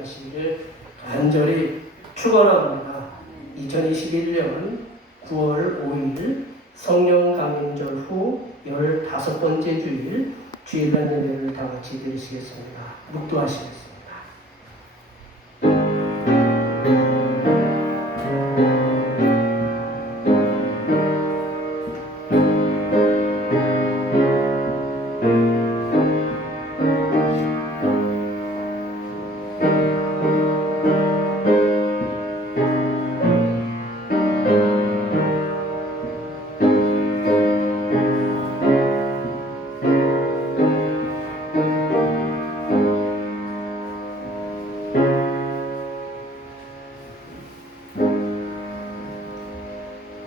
하시기를 간절히 축원합니다. 2021년 9월 5일 성령 강림절 후 15번째 주일 주일날 예배를 다 같이 드리시겠습니다. 묵도하시겠습니다.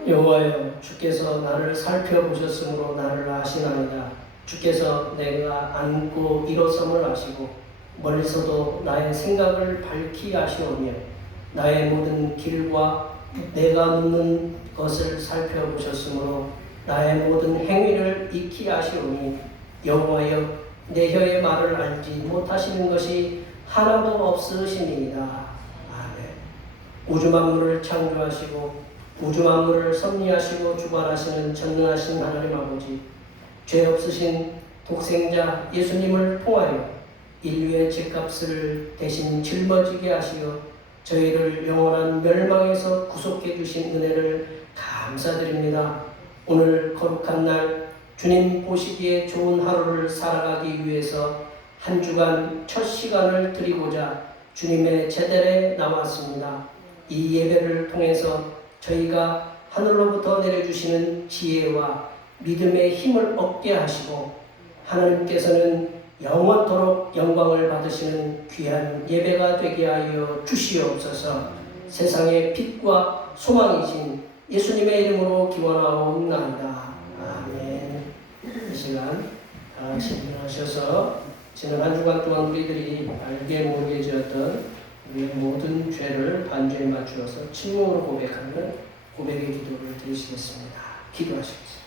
여호와여, 주께서 나를 살펴보셨으므로 나를 아시나이다. 주께서 내가 앉고 일어섬을 아시고 멀리서도 나의 생각을 밝히 아시오며 나의 모든 길과 내가 묻는 것을 살펴보셨으므로 나의 모든 행위를 익히 아시오니 여호와여, 내 혀의 말을 알지 못하시는 것이 하나도 없으시니이다. 아멘. 우주 만물을 창조하시고 우주 만물을 섭리하시고 주관하시는 전능하신 하나님 아버지, 죄 없으신 독생자 예수님을 통하여 인류의 죄값을 대신 짊어지게 하시어 저희를 영원한 멸망에서 구속해 주신 은혜를 감사드립니다. 오늘 거룩한 날 주님 보시기에 좋은 하루를 살아가기 위해서 한 주간 첫 시간을 드리고자 주님의 제단에 나왔습니다. 이 예배를 통해서 저희가 하늘로부터 내려주시는 지혜와 믿음의 힘을 얻게 하시고 하나님께서는 영원토록 영광을 받으시는 귀한 예배가 되게 하여 주시옵소서. 세상의 빛과 소망이신 예수님의 이름으로 기원하옵나이다. 아멘. 이 시간 다 같이 일어나셔서 지난 한 주간 동안 우리들이 알게 모르게 지었던 우리의 모든 죄를 반주에 맞추어서 침묵으로 고백하는 고백의 기도를 드리시겠습니다. 기도하시겠습니다.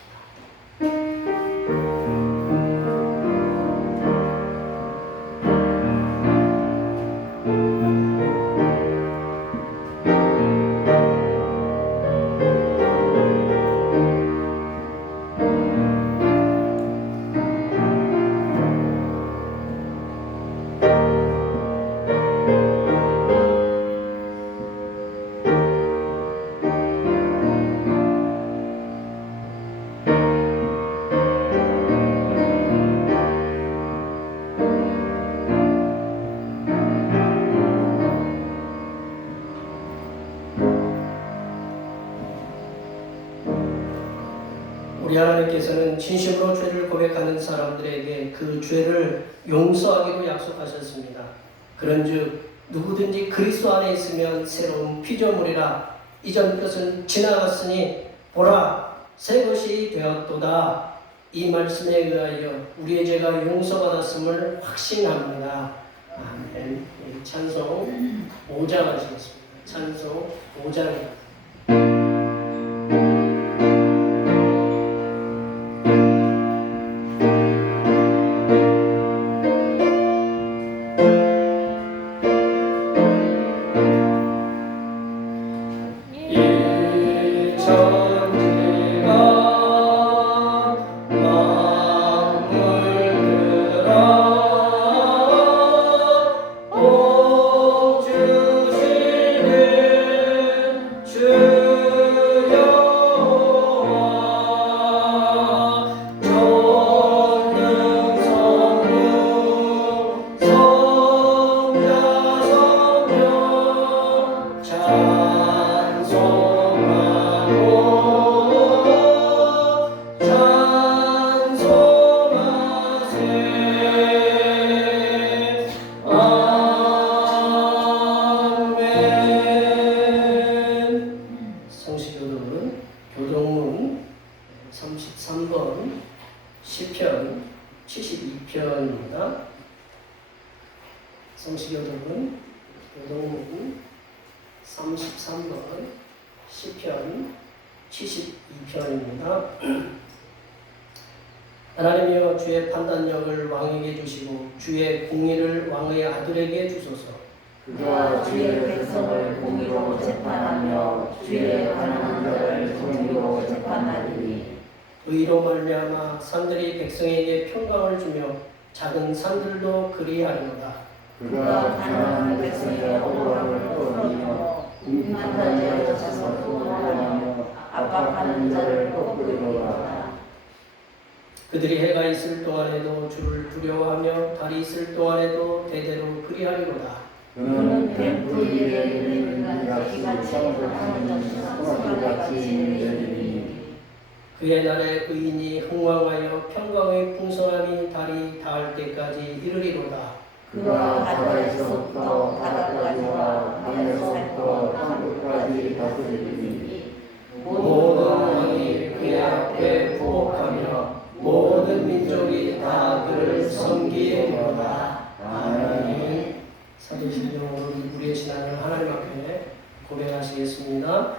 우리 하나님께서는 진심으로 죄를 고백하는 사람들에게 그 죄를 용서하기로 약속하셨습니다. 그런즉 누구든지 그리스도 안에 있으면 새로운 피조물이라 이전 것은 지나갔으니 보라 새 것이 되었도다. 이 말씀에 의하여 우리의 죄가 용서받았음을 확신합니다. 아멘. 찬송 5장 하시겠습니다. 찬송 5장입니다. 교동문 33번 시편 72편입니다. 성시교동문 교동문 33번 시편 72편입니다. 하나님이여, 주의 판단력을 왕에게 주시고 주의 공의를 왕의 아들에게 주소서. 그가 주의 백성을 공의로 재판하며 주의 가난한 자를 정의로 재판하리니 의로 말미암아 산들이 백성에게 평강을 주며 작은 산들도 그리하리로다. 그가 가난한 백성의 억울함을 풀어주며 궁핍한 자의 자손을 구원하며 압박하는 자를 꺾으리로다. 그들이 해가 있을 동안에도 주를 두려워하며 달이 있을 동안에도 대대로 그리하리로다. 그는 뱀 위에 있는 같이 성소하는 소나기같이 내리니 그의 날에 의인이 흥왕하여 평강의 풍성함이 달이 닿을 때까지 이르리로다. 그가 바다에서부터 바다까지와 땅에서부터 땅끝까지 다스리니 모든 왕이 그의 앞에 부복하며 모든 민족이 다 그를 섬기리로다. 아멘. 사도신경으로 우리의 신앙을 하나님 앞에 고백하시겠습니다.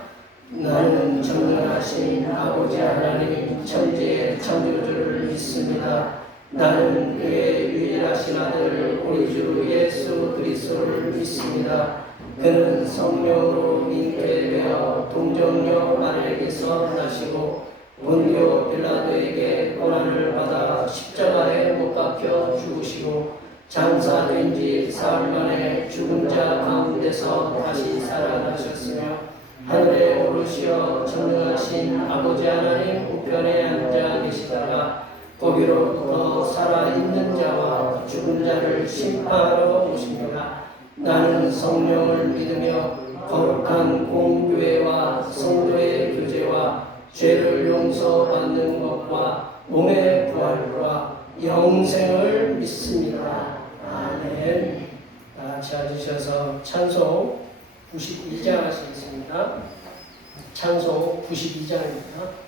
나는 전능하신 아버지 하나님 천지의 창조주를 믿습니다. 나는 그의 유일하신 아들 우리 주 예수 그리스도를 믿습니다. 그는 성령으로 잉태되어 동정녀 마리아에게서 나시고 본디오 빌라도에게 고난을 받아 십자가에 못 박혀 죽으시고 장사된 지 사흘 만에 죽은 자 가운데서 다시 살아나셨으며 하늘에 오르시어 전능하신 아버지 하나님 우편에 앉아 계시다가 거기로부터 살아있는 자와 죽은 자를 심판하러 오십니다. 나는 성령을 믿으며 거룩한 공교회와 성도의 교제와 죄를 용서받는 것과 몸의 부활과 영생을 믿습니다. 아멘. 다 같이 앉으셔서 찬송 92장 하시겠습니다. 찬송 92장입니다.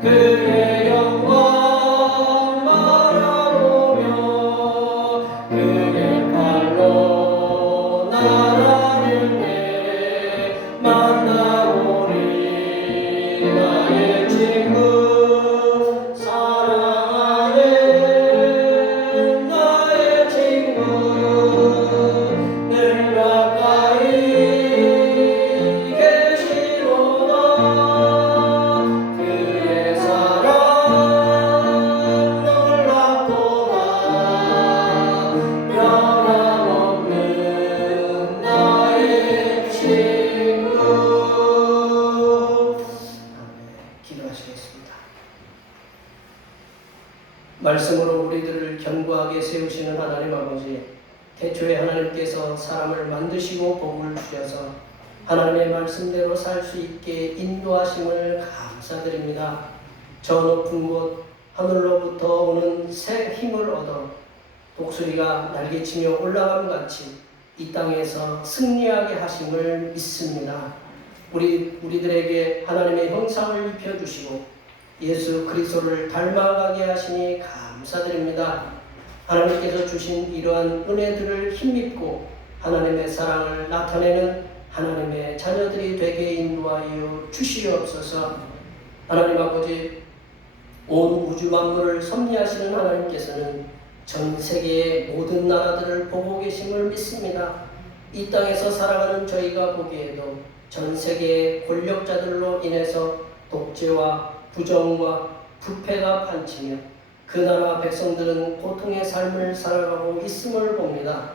그의 영광 바라보며 주시오니 태초에 하나님께서 사람을 만드시고 복을 주셔서 하나님의 말씀대로 살 수 있게 인도하심을 감사드립니다. 저 높은 곳 하늘로부터 오는 새 힘을 얻어 독수리가 날개치며 올라감 같이 이 땅에서 승리하게 하심을 믿습니다. 우리들에게 하나님의 형상을 입혀주시고 예수 그리스도를 닮아가게 하시니 감사드립니다. 하나님께서 주신 이러한 은혜들을 힘입고 하나님의 사랑을 나타내는 하나님의 자녀들이 되게 인도하여 주시옵소서. 하나님 아버지, 온 우주 만물을 섭리하시는 하나님께서는 전 세계의 모든 나라들을 보고 계심을 믿습니다. 이 땅에서 살아가는 저희가 보기에도 전 세계의 권력자들로 인해서 독재와 부정과 부패가 판치며 그 나라 백성들은 고통의 삶을 살아가고 있음을 봅니다.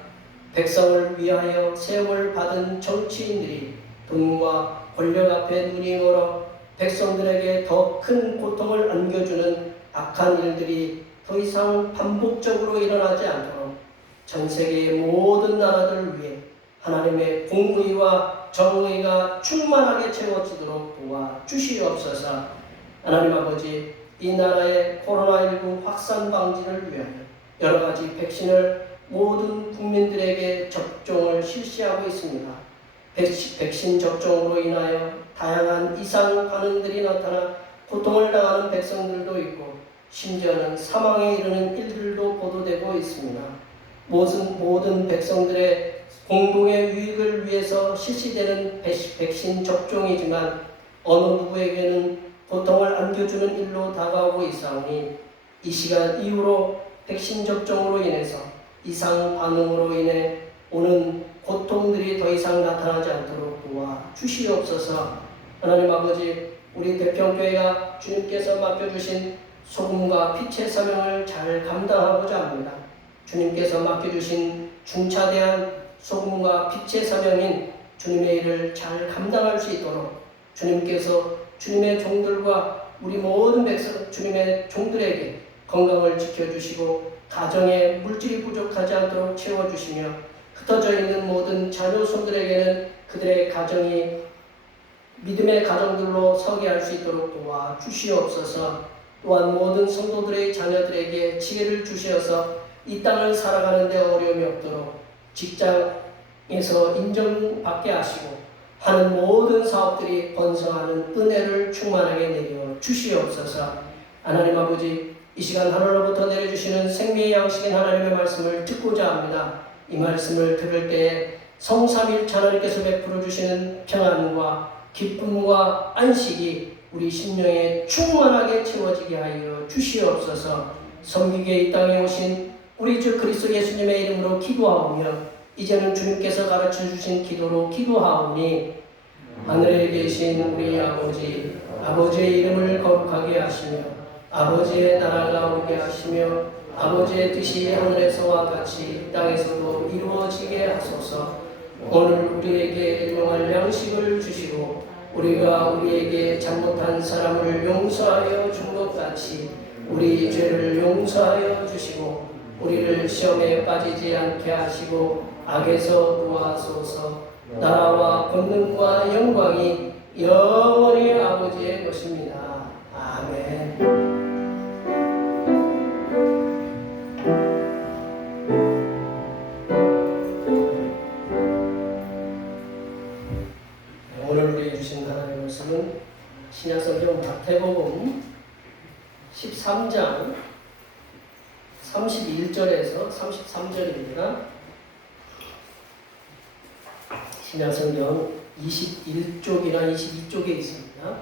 백성을 위하여 세움을 받은 정치인들이 돈과 권력 앞에 눈이 멀어 백성들에게 더 큰 고통을 안겨주는 악한 일들이 더 이상 반복적으로 일어나지 않도록 전 세계의 모든 나라들을 위해 하나님의 공의와 정의가 충만하게 채워지도록 도와주시옵소서. 하나님 아버지, 이 나라의 코로나19 확산 방지를 위하여 여러 가지 백신을 모든 국민들에게 접종을 실시하고 있습니다. 백신 접종으로 인하여 다양한 이상 반응들이 나타나 고통을 당하는 백성들도 있고 심지어는 사망에 이르는 일들도 보도되고 있습니다. 모든 백성들의 공동의 유익을 위해서 실시되는 백신 접종이지만 어느 누구에게는 고통을 안겨주는 일로 다가오고 있사오니 이 시간 이후로 백신 접종으로 인해서 이상 반응으로 인해 오는 고통들이 더 이상 나타나지 않도록 도와주시옵소서. 하나님 아버지, 우리 대평교회가 주님께서 맡겨주신 소금과 빛의 사명을 잘 감당하고자 합니다. 주님께서 맡겨주신 중차대한 소금과 빛의 사명인 주님의 일을 잘 감당할 수 있도록 주님께서 주님의 종들과 우리 모든 백성 주님의 종들에게 건강을 지켜주시고 가정에 물질이 부족하지 않도록 채워주시며 흩어져 있는 모든 자녀손들에게는 그들의 가정이 믿음의 가정들로 서게 할 수 있도록 도와주시옵소서. 또한 모든 성도들의 자녀들에게 지혜를 주시어서 이 땅을 살아가는 데 어려움이 없도록 직장에서 인정받게 하시고 하는 모든 사업들이 번성하는 은혜를 충만하게 내려 주시옵소서. 하나님 아버지, 이 시간 하늘로부터 내려주시는 생명의 양식인 하나님의 말씀을 듣고자 합니다. 이 말씀을 들을 때에 성삼일체 하나님께서 베풀어 주시는 평안과 기쁨과 안식이 우리 심령에 충만하게 채워지게 하여 주시옵소서. 섬기게 이 땅에 오신 우리 주 그리스도 예수님의 이름으로 기도하오며 이제는 주님께서 가르쳐 주신 기도로 기도하오니 하늘에 계신 우리 아버지, 아버지의 이름을 거룩하게 하시며 아버지의 나라가 오게 하시며 아버지의 뜻이 하늘에서와 같이 땅에서도 이루어지게 하소서. 오늘 우리에게 일용할 양식을 주시고 우리가 우리에게 잘못한 사람을 용서하여 준 것 같이 우리 죄를 용서하여 주시고 우리를 시험에 빠지지 않게 하시고 악에서 구하소서. 나라와 권능과 영광이 영원히 아버지의 것입니다. 아멘. 오늘 우리에게 주신 하나님의 말씀은 신약성경 마태복음 13장 31절에서 33절입니다. 신약성경 21쪽이나 22쪽에 있습니다.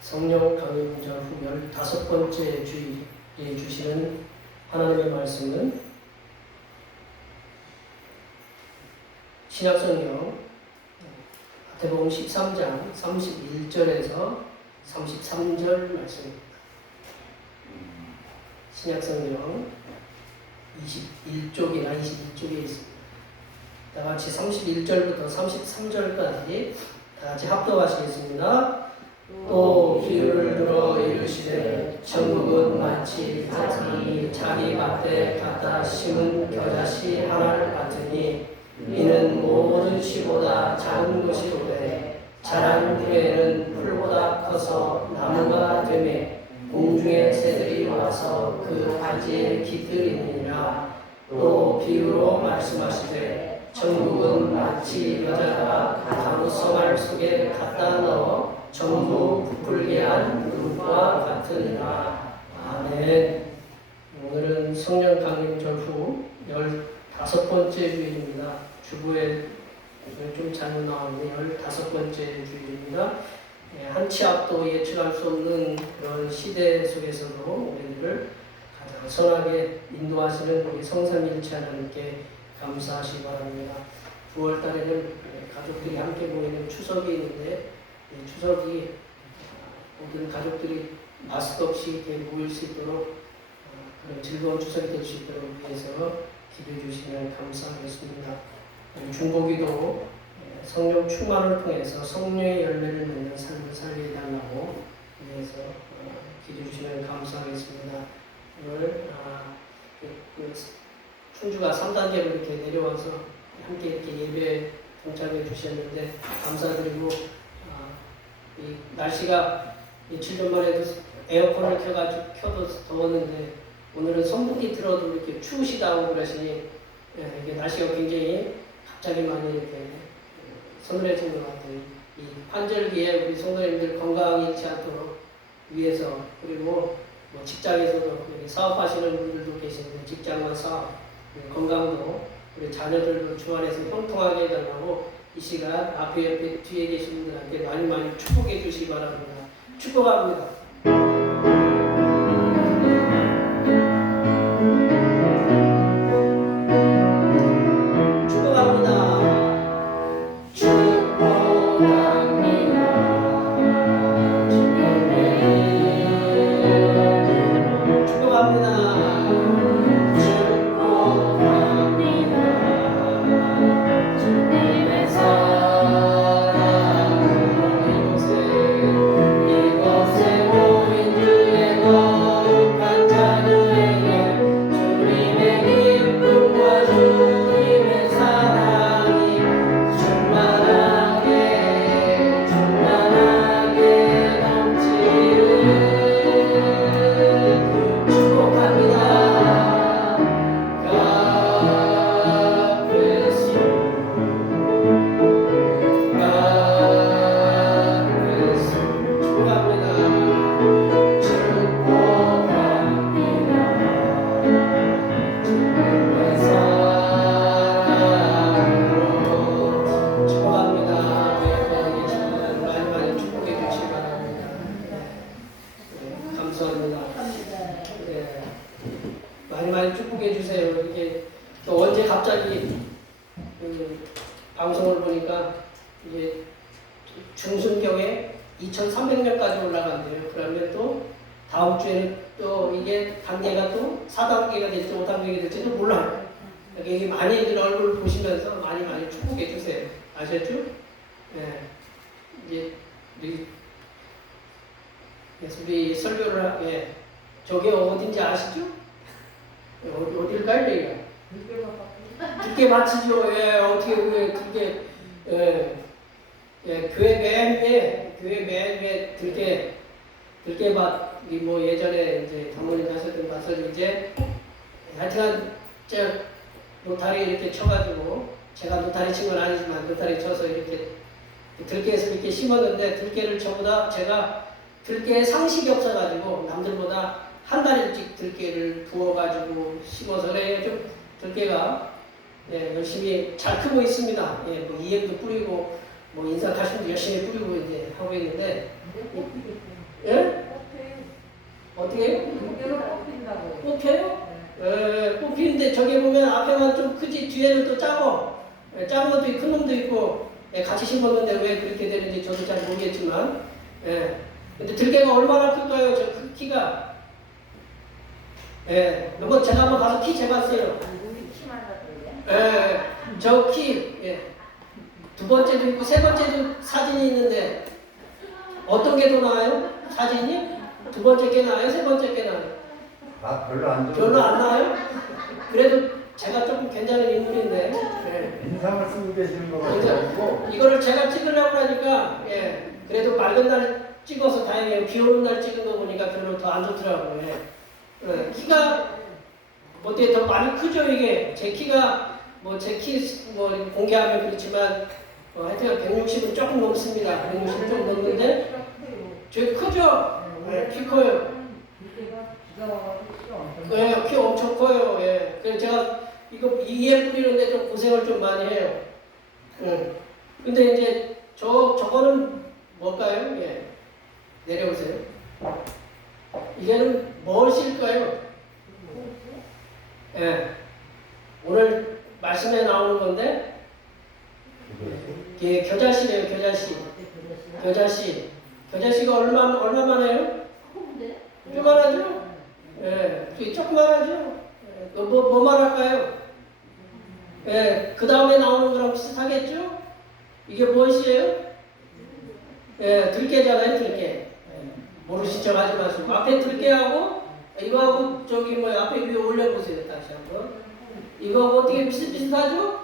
성령 강림자 후 15번째 주일에 주시는 하나님의 말씀은 신약성경 마태복음 13장 31절에서 33절 말씀입니다. 신약성경 21쪽이나 22쪽에 있습니다. 다같이 31절부터 33절까지 다같이 합독하시겠습니다. 또 비유를 들어 이르시되 천국은 마치 한 사람이 자기 밭에 갖다 심은 겨자씨 하나를 같으니 이는 모든 씨보다 작은 것이로되 자란 후에는 풀보다 커서 나무가 되매 공중의 새들이 와서 그 가지에 깃들이니라. 또 비유로 말씀하시되 천국은 마치 여자가 가루 쏘알 속에 갖다 넣어 전부 부풀게 한 누룩과 같으니라. 아멘. 오늘은 성령 강림절 후 15번째 주일입니다. 주보에 좀 잘못 나왔는데 15번째 주일입니다. 한 치 앞도 예측할 수 없는 그런 시대 속에서도 우리들을 가장 선하게 인도하시는 우리 성삼일체 하나님께 감사하시기 바랍니다. 9월 달에는 가족들이 함께 모이는 추석이 있는데 이 추석이 모든 가족들이 마스크 없이 이렇게 모일 수 있도록 그런 즐거운 추석이 될 수 있도록 위해서 기도해 주시면 감사하겠습니다. 중보기도 성령 충만을 통해서 성령의 열매를 맺는 삶을 살게 달라고 위해서 기도해 주시면 감사하겠습니다. 오늘 충주가 3단계로 이렇게 내려와서 함께 이렇게 예배 동참해 주셨는데 감사드리고 이 날씨가 며칠 전만 해도 에어컨을 켜도 더웠는데 오늘은 선풍기 틀어도 이렇게 추우시다고 그러시니 이게 날씨가 굉장히 갑자기 많이 이렇게 서늘해진 것 같아요. 이 환절기에 우리 성도님들 건강 잃지 않도록 위해서 그리고 뭐 직장에서도 여기 사업하시는 분들도 계시는데 직장과 사업 건강도 우리 자녀들도 주 안에서 형통하게 해달라고 이 시간 앞에 옆에 뒤에 계신 분들한테 많이 많이 축복해 주시기 바랍니다. 축복합니다. 많이 축복해 주세요. 이게 또 언제 갑자기 방송을 보니까 이제 중순경에 2,300명까지 올라간대요. 그러면 또 다음 주에는 또 이게 단계가 또 4단계가 될지 5단계가 될지도 몰라요. 이게 많이들 얼굴 보시면서 많이 축복해 주세요. 아셨죠? 네. 이제 우리 설교를 저게 어딘지 아시죠? 어딜까요, 여기가? 듣게 마치죠. 어떻게 그게 교회 맨 들깨밭 뭐 예전에 이제 장모님 하셨던 밭을 이제 하여튼 노타리 이렇게 쳐가지고 제가 노타리 친 건 아니지만 노타리 쳐서 이렇게 들깨에서 이렇게 심었는데 들깨를 저보다 제가 들깨에 상식이 없어가지고 남들보다 한 달 일찍 들깨를 부어가지고 심어서 그래요. 좀 들깨가 열심히 잘 크고 있습니다. 뭐 이엠도 뿌리고 뭐 인삼칼슘도 열심히 뿌리고 이제 하고 있는데 어떻게 해요? 뽑혀요? 뽑히는데 저기 보면 앞에만 좀 크지 뒤에는 또 작고 작은 것도 있고 큰 놈도 있고 같이 심었는데 왜 그렇게 되는지 저도 잘 모르겠지만 근데 들깨가 얼마나 클까요? 저 키가 이거 제가 한번 가서 키 재봤어요. 저 키 두 번째도 있고 세 번째도 사진이 있는데 어떤 게 더 나아요? 사진이? 두 번째 게 나아요? 세 번째 게 나아요? 아, 별로 안 좋아. 별로 안 나아요? 그래도 제가 조금 괜찮은 인물인데. 네. 인상을 쓰고 계시는 거 그러니까 같고. 이거를 제가 찍으려고 하니까 그래도 맑은 날 찍어서 다행이에요. 비 오는 날 찍은 거 보니까 별로 더 안 좋더라고요. 키가 어떻게 더 많이 크죠 이게. 제 키가 뭐 제 키 뭐 공개하면 그렇지만 하여튼 160은 조금 넘습니다. 160 좀 넘는데 되게 크죠. 키 커요. 키 엄청 커요. 그래서 제가 이거 이에 뿌리는데 좀 고생을 좀 많이 해요. 근데 이제 저거는 뭘까요? 내려오세요. 이게는 무엇일까요? 오늘 말씀에 나오는 건데, 겨자씨래요, 겨자씨. 겨자씨가 얼마만해요? 조그만하죠? 조그만하죠? 뭐 말할까요? 그 다음에 나오는 거랑 비슷하겠죠? 이게 무엇이에요? 들깨잖아요, 들깨. 모르신 척 하지 마시고. 앞에 들깨하고, 이거하고, 저기, 앞에 위에 올려보세요, 다시 한번. 이거하고 어떻게 비슷비슷하죠?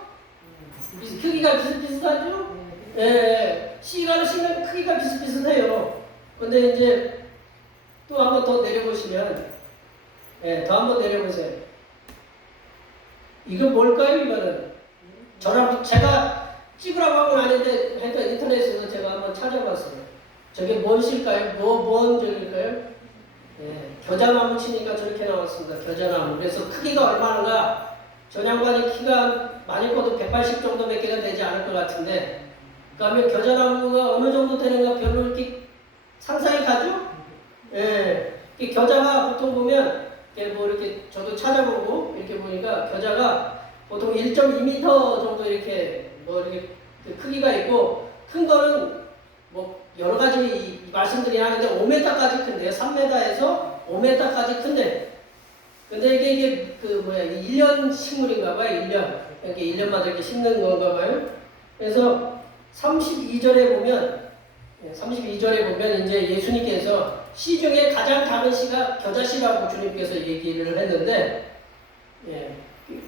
크기가 비슷비슷하죠? 씨가로 씨는 크기가 비슷비슷해요. 근데 이제, 또 한 번 더 내려보시면, 더 한 번 내려보세요. 이거 뭘까요, 이거는? 제가 찍으라고 한 건 아닌데, 하여튼 인터넷에서 제가 한번 찾아봤어요. 저게 무엇일까요? 뭔 저길까요? 겨자나무 치니까 저렇게 나왔습니다. 겨자나무. 그래서 크기가 얼마나가, 전 양반이 키가 많이 커도 180 정도밖에 되지 않을 것 같은데, 그러면 겨자나무가 어느 정도 되는가 별로 이렇게 상상이 가죠? 이 겨자가 보통 보면, 이렇게 저도 찾아보고 이렇게 보니까 겨자가 보통 1.2m 정도 이렇게 이렇게 크기가 있고, 큰 거는 여러 가지 말씀드리긴 하는데 5m까지 큰데요. 3m에서 5m까지 큰데. 근데 이게 1년 식물인가 봐요. 1년. 이렇게 1년마다 이렇게 심는 건가 봐요. 그래서 32절에 보면 이제 예수님께서 씨 중에 가장 작은 씨가 겨자씨라고 주님께서 얘기를 했는데,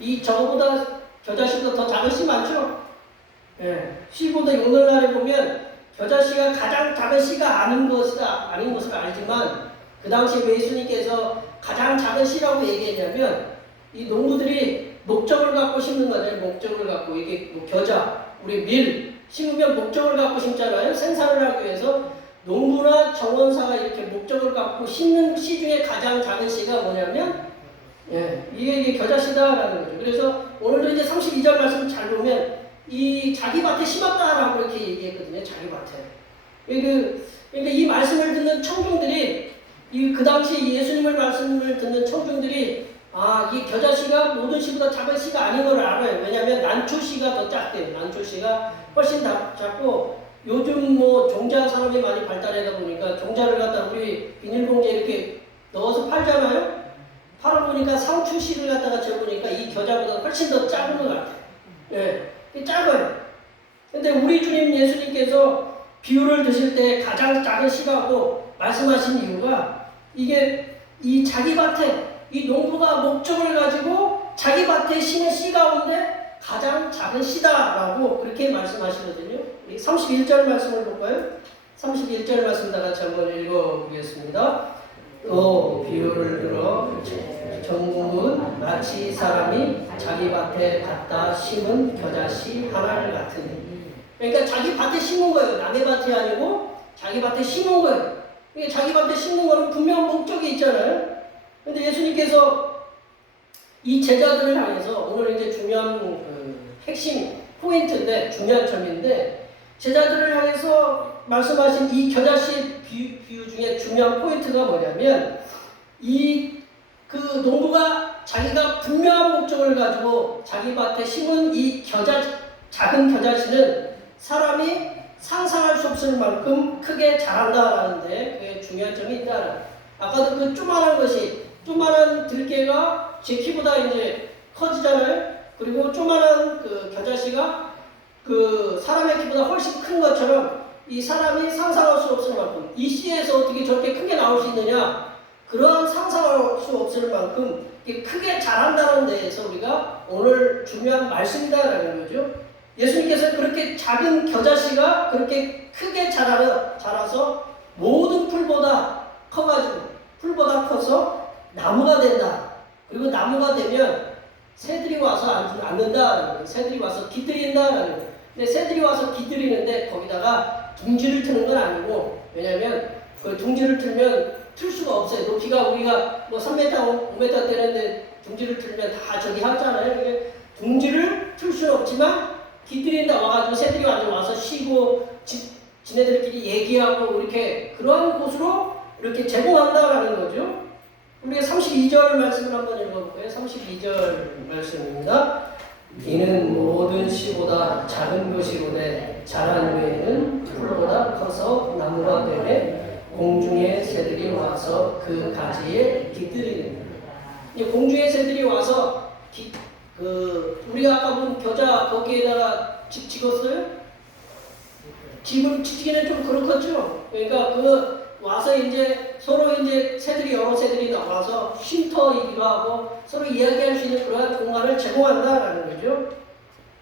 이 저거보다 겨자씨보다 더 작은 씨 많죠? 씨보다 오늘날에 보면 겨자씨가 가장 작은 씨가 아닌 것을 알지만, 그 당시 예수님께서 가장 작은 씨라고 얘기했냐면, 이 농부들이 목적을 갖고 심는 거잖아요. 목적을 갖고. 이게 겨자, 우리 밀 심으면 목적을 갖고 심잖아요. 생산을 하기 위해서 농부나 정원사가 이렇게 목적을 갖고 심는 씨 중에 가장 작은 씨가 뭐냐면, 이게 겨자씨다라는 거죠. 그래서 오늘도 이제 32절 말씀 잘 보면, 이 자기 밭에 심었다라고 이렇게 얘기했거든요. 자기 밭에. 그러니까 이 말씀을 듣는 청중들이, 그 당시 예수님의 말씀을 듣는 청중들이, 이 겨자씨가 모든 씨보다 작은 씨가 아닌 걸 알아요. 왜냐하면 난초씨가 더 작대요. 난초씨가 훨씬 작고, 요즘 종자 산업이 많이 발달하다 보니까 종자를 갖다 우리 비닐봉지에 이렇게 넣어서 팔잖아요. 팔아보니까 상추씨를 갖다가 재보니까 이 겨자보다 훨씬 더 작은 것 같아요. 작아요. 근데 우리 주님 예수님께서 비유를 드실 때 가장 작은 씨라고 말씀하신 이유가, 이게 이 자기 밭에, 이 농부가 목적을 가지고 자기 밭에 심은 씨 가운데 가장 작은 씨다라고 그렇게 말씀하시거든요. 31절 말씀을 볼까요? 31절 말씀 다 같이 한번 읽어보겠습니다. 또 비유를 들어 정국은 마치 사람이 자기 밭에 갖다 심은 겨자씨 하나를 같으니. 그러니까 자기 밭에 심은 거예요. 남의 밭이 아니고 자기 밭에 심은 거예요. 그러니까 자기 밭에 심는 거는 분명 목적이 있잖아요. 근데 예수님께서 이 제자들을 향해서, 오늘 이제 중요한 핵심 포인트인데, 중요한 점인데, 제자들을 향해서 말씀하신 이 겨자씨 비유 중에 중요한 포인트가 뭐냐면, 농부가 자기가 분명한 목적을 가지고 자기 밭에 심은 이 작은 겨자씨는 사람이 상상할 수 없을 만큼 크게 자란다라는데, 그게 중요한 점이 있다. 아까도 그 조그만한 들깨가 제 키보다 이제 커지잖아요. 그리고 조그만한 겨자씨가 사람의 키보다 훨씬 큰 것처럼, 이 사람이 상상할 수 없을 만큼 이 씨에서 어떻게 저렇게 크게 나올 수 있느냐, 그러한 상상할 수 없을 만큼 크게 자란다는 데에서 우리가 오늘 중요한 말씀이다라는 거죠. 예수님께서 그렇게 작은 겨자씨가 그렇게 크게 자라서 모든 풀보다 커가지고 풀보다 커서 나무가 된다. 그리고 나무가 되면 새들이 와서 앉는다. 새들이 와서 깃들인다라는 거예요. 근데 새들이 와서 깃들이는데 거기다가 둥지를 트는 건 아니고, 왜냐하면 그 둥지를 틀면 틀 수가 없어요. 높이가 우리가 뭐 3m, 5m 되는데 둥지를 틀면 다 저기 하잖아요. 둥지를 틀 수는 없지만 깃들인다 와가지고 새들이 와서 쉬고 지네들끼리 얘기하고 이렇게 그러한 곳으로 이렇게 제공한다라는 거죠. 우리가 32절 말씀을 한번 읽어볼까요? 32절 말씀입니다. 이는 모든 씨보다 작은 것이로되 자란 후에는 풀보다 커서 나무가 되매 공중의 새들이 와서 그 가지에 깃들이는. 이 공중의 새들이 와서 우리가 아까 본 겨자 거기에다가 집 짓었어요? 집을 짓기는 좀 그렇겠죠. 그러니까 와서 이제 서로 이제 여러 새들이 나와서 쉼터이기도 하고 서로 이야기할 수 있는 그러한 공간을 제공한다라는 거죠.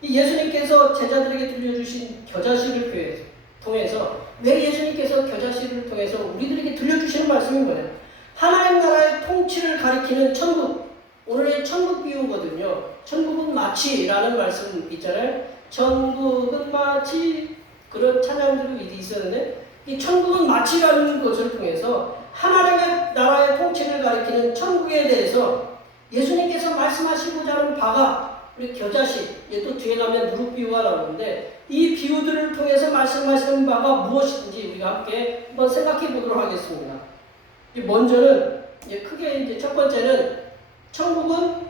예수님께서 제자들에게 들려주신 겨자씨를 통해서, 왜 예수님께서 겨자씨를 통해서 우리들에게 들려주시는 말씀이 뭐예요? 하나님 나라의 통치를 가리키는 천국, 오늘의 천국 비유거든요. 천국은 마치라는 말씀 있잖아요. 천국은 마치, 그런 찬양들이 있었는데, 이 천국은 마치라는 것을 통해서 하나님의 나라의 통치를 가리키는 천국에 대해서 예수님께서 말씀하시고자 하는 바가, 우리 겨자씨, 또 뒤에 가면 누룩 비유가 나오는데, 이 비유들을 통해서 말씀하시는 바가 무엇인지 우리가 함께 한번 생각해 보도록 하겠습니다. 먼저는 크게 이제 첫 번째는, 천국은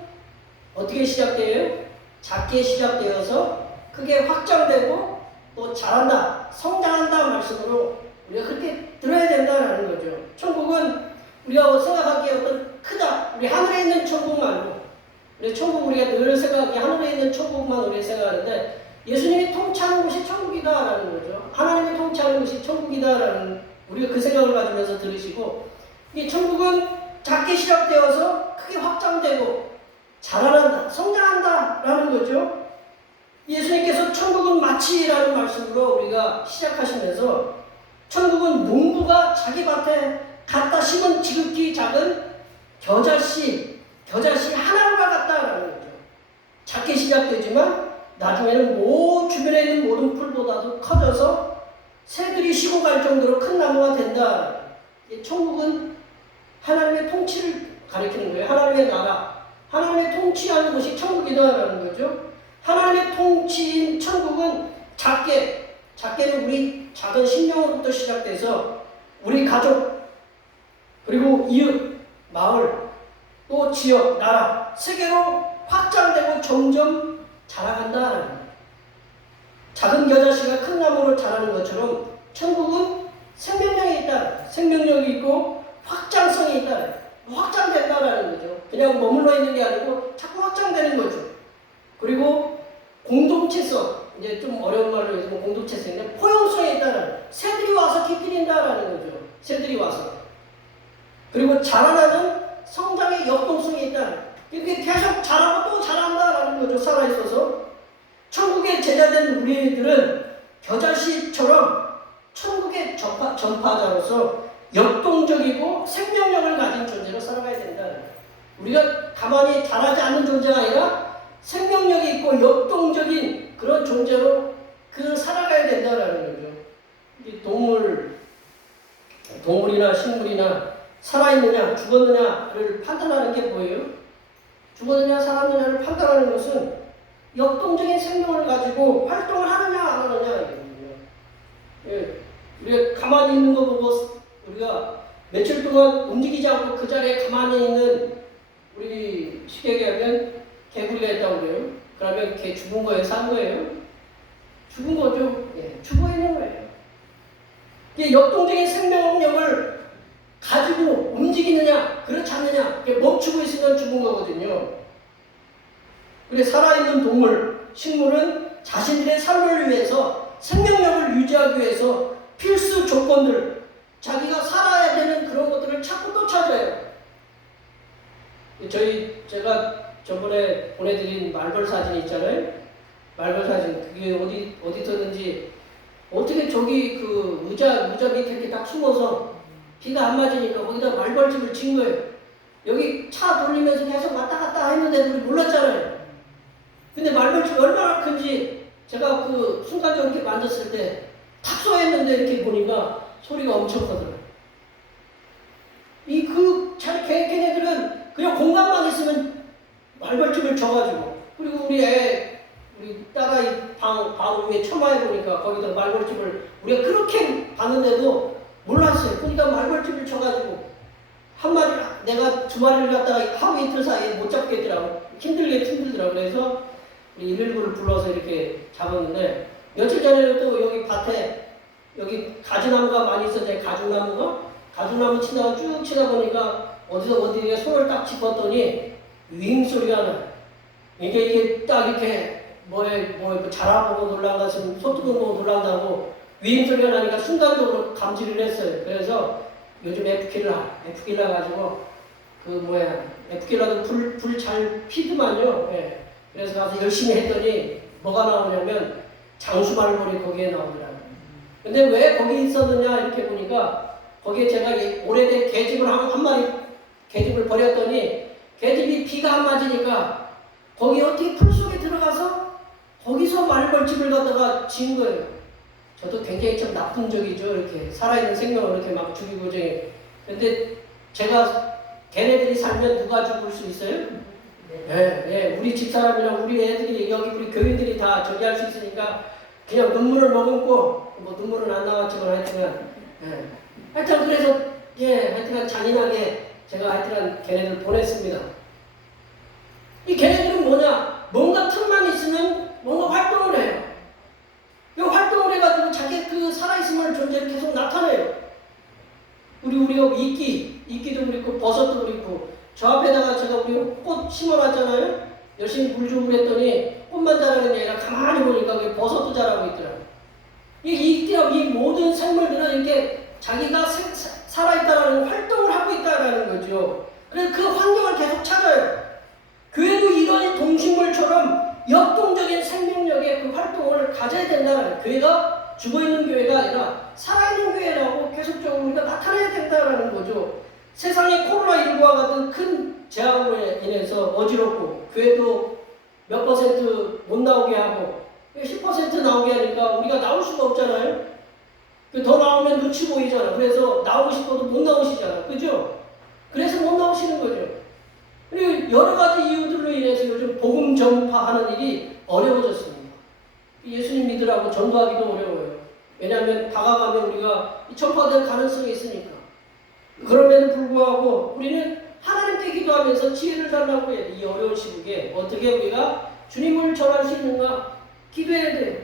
어떻게 시작돼요? 작게 시작되어서 크게 확장되고 또 자란다, 성장한다 말씀으로 우리가 그렇게 들어야 된다는 거죠. 천국은 우리가 생각하기에 어떤 크다, 우리 하늘에 있는 천국 말고, 우리 천국 우리가 늘 생각하기에 하늘에 있는 천국만 우리가 생각하는데, 예수님이 통치하는 곳이 천국이다라는 거죠. 하나님이 통치하는 곳이 천국이다라는, 우리가 그 생각을 가지면서 들으시고, 이 천국은 작게 시작되어서 크게 확장되고 자라난다, 성장한다라는 거죠. 예수님께서 천국은 마치라는 말씀으로 우리가 시작하시면서, 천국은 농부가 자기 밭에 갖다 심은 지극히 작은 겨자씨 하나가 같다라는 거죠. 작게 시작되지만 나중에는 주변에 있는 모든 풀보다도 커져서 새들이 쉬고 갈 정도로 큰 나무가 된다. 천국은 하나님의 통치를 가리키는 거예요. 하나님의 나라, 하나님의 통치하는 곳이 천국이다라는 거죠. 하나님의 통치인 천국은 작게는 우리 작은 심령으로부터 시작돼서 우리 가족, 그리고 이웃, 마을, 또 지역, 나라, 세계로 확장되고 점점 자라간다라는 거예요. 작은 겨자씨가 큰 나무로 자라는 것처럼 천국은 생명력이 있다, 생명력이 있고 확장성이 있다, 확장된다라는 거죠. 그냥 머물러 있는 게 아니고 자꾸 확장되는 거죠. 그리고 공동체성, 이제 좀 어려운 말로 해서 공동체성인데 포용성이 있다는, 새들이 와서 깃들인다라는 거죠. 새들이 와서. 그리고 자라나는 성장의 역동성이 있다는, 이렇게 계속 자라고 또 자란다라는 거죠. 살아있어서. 천국의 제자된 우리들은 겨자씨처럼 천국의 전파자로서 역동적이고 생명력을 가진 존재로 살아가야 된다는 거예요. 우리가 가만히 자라지 않는 존재가 아니라 생명력이 있고 역동적인 그런 존재로 살아가야 된다는 거죠. 이 동물이나 식물이나 살아있느냐 죽었느냐를 판단하는 게 뭐예요? 죽었느냐 살았느냐를 판단하는 것은 역동적인 생명을 가지고 활동을 하느냐 안 하느냐 이거거든요. 예, 우리가 가만히 있는 거 보고 우리가 며칠 동안 움직이지 않고 그 자리에 가만히 있는, 우리 쉽게 얘기하면 개구리가 있다고 그래요. 그러면 걔 죽은 거예요? 산 거예요? 죽은 거죠. 예, 죽어 있는 거예요. 이게 역동적인 생명력을 가지고 움직이느냐 그렇지 않느냐, 이게 멈추고 있으면 죽은 거거든요. 그래, 살아있는 동물, 식물은 자신들의 삶을 위해서, 생명력을 유지하기 위해서 필수 조건들, 자기가 살아야 되는 그런 것들을 찾고 또 찾아요. 제가 저번에 보내드린 말벌 사진 있잖아요. 말벌 사진, 그게 어디서든지 어떻게 저기 그 의자 밑에 이렇게 딱 숨어서 비가 안 맞으니까 거기다 말벌집을 친 거예요. 여기 차 돌리면서 계속 왔다 갔다 했는데 우리 몰랐잖아요. 근데 말벌집이 얼마나 큰지 제가 그 순간적으로 이렇게 만졌을 때 탁 쏘였는데 이렇게 보니까 소리가 엄청 크더라고요. 걔네들은 그냥 공간만 있으면 말벌집을 쳐가지고, 그리고 우리 딸아이 방 위에 처마해 보니까 거기다 말벌집을 우리가 그렇게 봤는데도 몰랐어요. 그러니까 말벌집을 쳐가지고 한 마리, 내가 두 마리를 갖다가 하루 이틀 사이에 못 잡겠더라고. 힘들더라고. 그래서 119를 불러서 이렇게 잡았는데, 며칠 전에는 또 여기 밭에 여기 가지나무가 많이 있었는데, 가지나무 치다가 쭉 치다 보니까 어디에 손을 딱 짚었더니 윙 소리가 나요. 이게 딱 이렇게 자라보고 놀란다, 소뚜껑 보고 놀란다고 윙 소리가 나니까 순간적으로 감지를 했어요. 그래서 요즘 F킬러 가지고 F킬러도 불 잘 피더만요. 예. 그래서 가서 열심히 했더니 뭐가 나오냐면 장수말벌이 거기에 나오더라고요. 근데 왜 거기 있었느냐 이렇게 보니까, 거기에 제가 오래된 계집을 한 마리 계집을 버렸더니 계집이 비가 안 맞으니까 거기 어떻게 풀 속에 들어가서 거기서 말벌집을 갖다가 지은 거예요. 저도 굉장히 좀 나쁜 적이죠. 이렇게 살아있는 생명을 이렇게 막 죽이고 저기. 근데 제가 걔네들이 살면 누가 죽을 수 있어요? 네. 우리 집사람이랑 우리 애들이, 여기 우리 교인들이 다 저기 할 수 있으니까 그냥 눈물을 머금고, 눈물은 안 나왔지만 하여튼 그래서 하여튼 잔인하게 제가 하여튼 걔네들 보냈습니다. 이 걔네들은 뭔가 틈만 있으면 뭔가 활동을 해요. 이 활동을 해가지고 자기 그 살아있음을 존재를 계속 나타내요. 우리가 이끼도 그렇고 버섯도 그렇고, 저 앞에다가 제가 우리 꽃 심어놨잖아요. 열심히 물 주고 그랬더니 꽃만 자라는 게 아니라 가만히 보니까 버섯도 자라고 있더라고요. 이 모든 생물들은 이렇게 자기가 살아있다라는 활동을 하고 있다라는 거죠. 그래서 그 환경을 계속 찾아요. 교회도 이런 동식물처럼 역동적인 생명력의 그 활동을 가져야 된다는, 교회가 죽어있는 교회가 아니라 살아있는 교회라고 계속적으로 우리가 나타내야 된다는 거죠. 세상에 코로나19와 같은 큰 재앙으로 인해서 어지럽고, 교회도 몇 % 못 나오게 하고 10% 나오게 하니까 우리가 나올 수가 없잖아요. 더 나오면 눈치 보이잖아. 그래서 나오고 싶어도 못 나오시잖아. 그죠? 그래서 못 나오시는 거죠. 그리고 여러 가지 이유들로 인해서 요즘 복음 전파하는 일이 어려워졌습니다. 예수님 믿으라고 전도하기도 어려워요. 왜냐하면 다가가면 우리가 전파될 가능성이 있으니까. 그럼에도 불구하고 우리는 하나님께 기도하면서 지혜를 달라고 해요. 이 어려운 시국에 어떻게 우리가 주님을 전할 수 있는가 기도해야 돼요.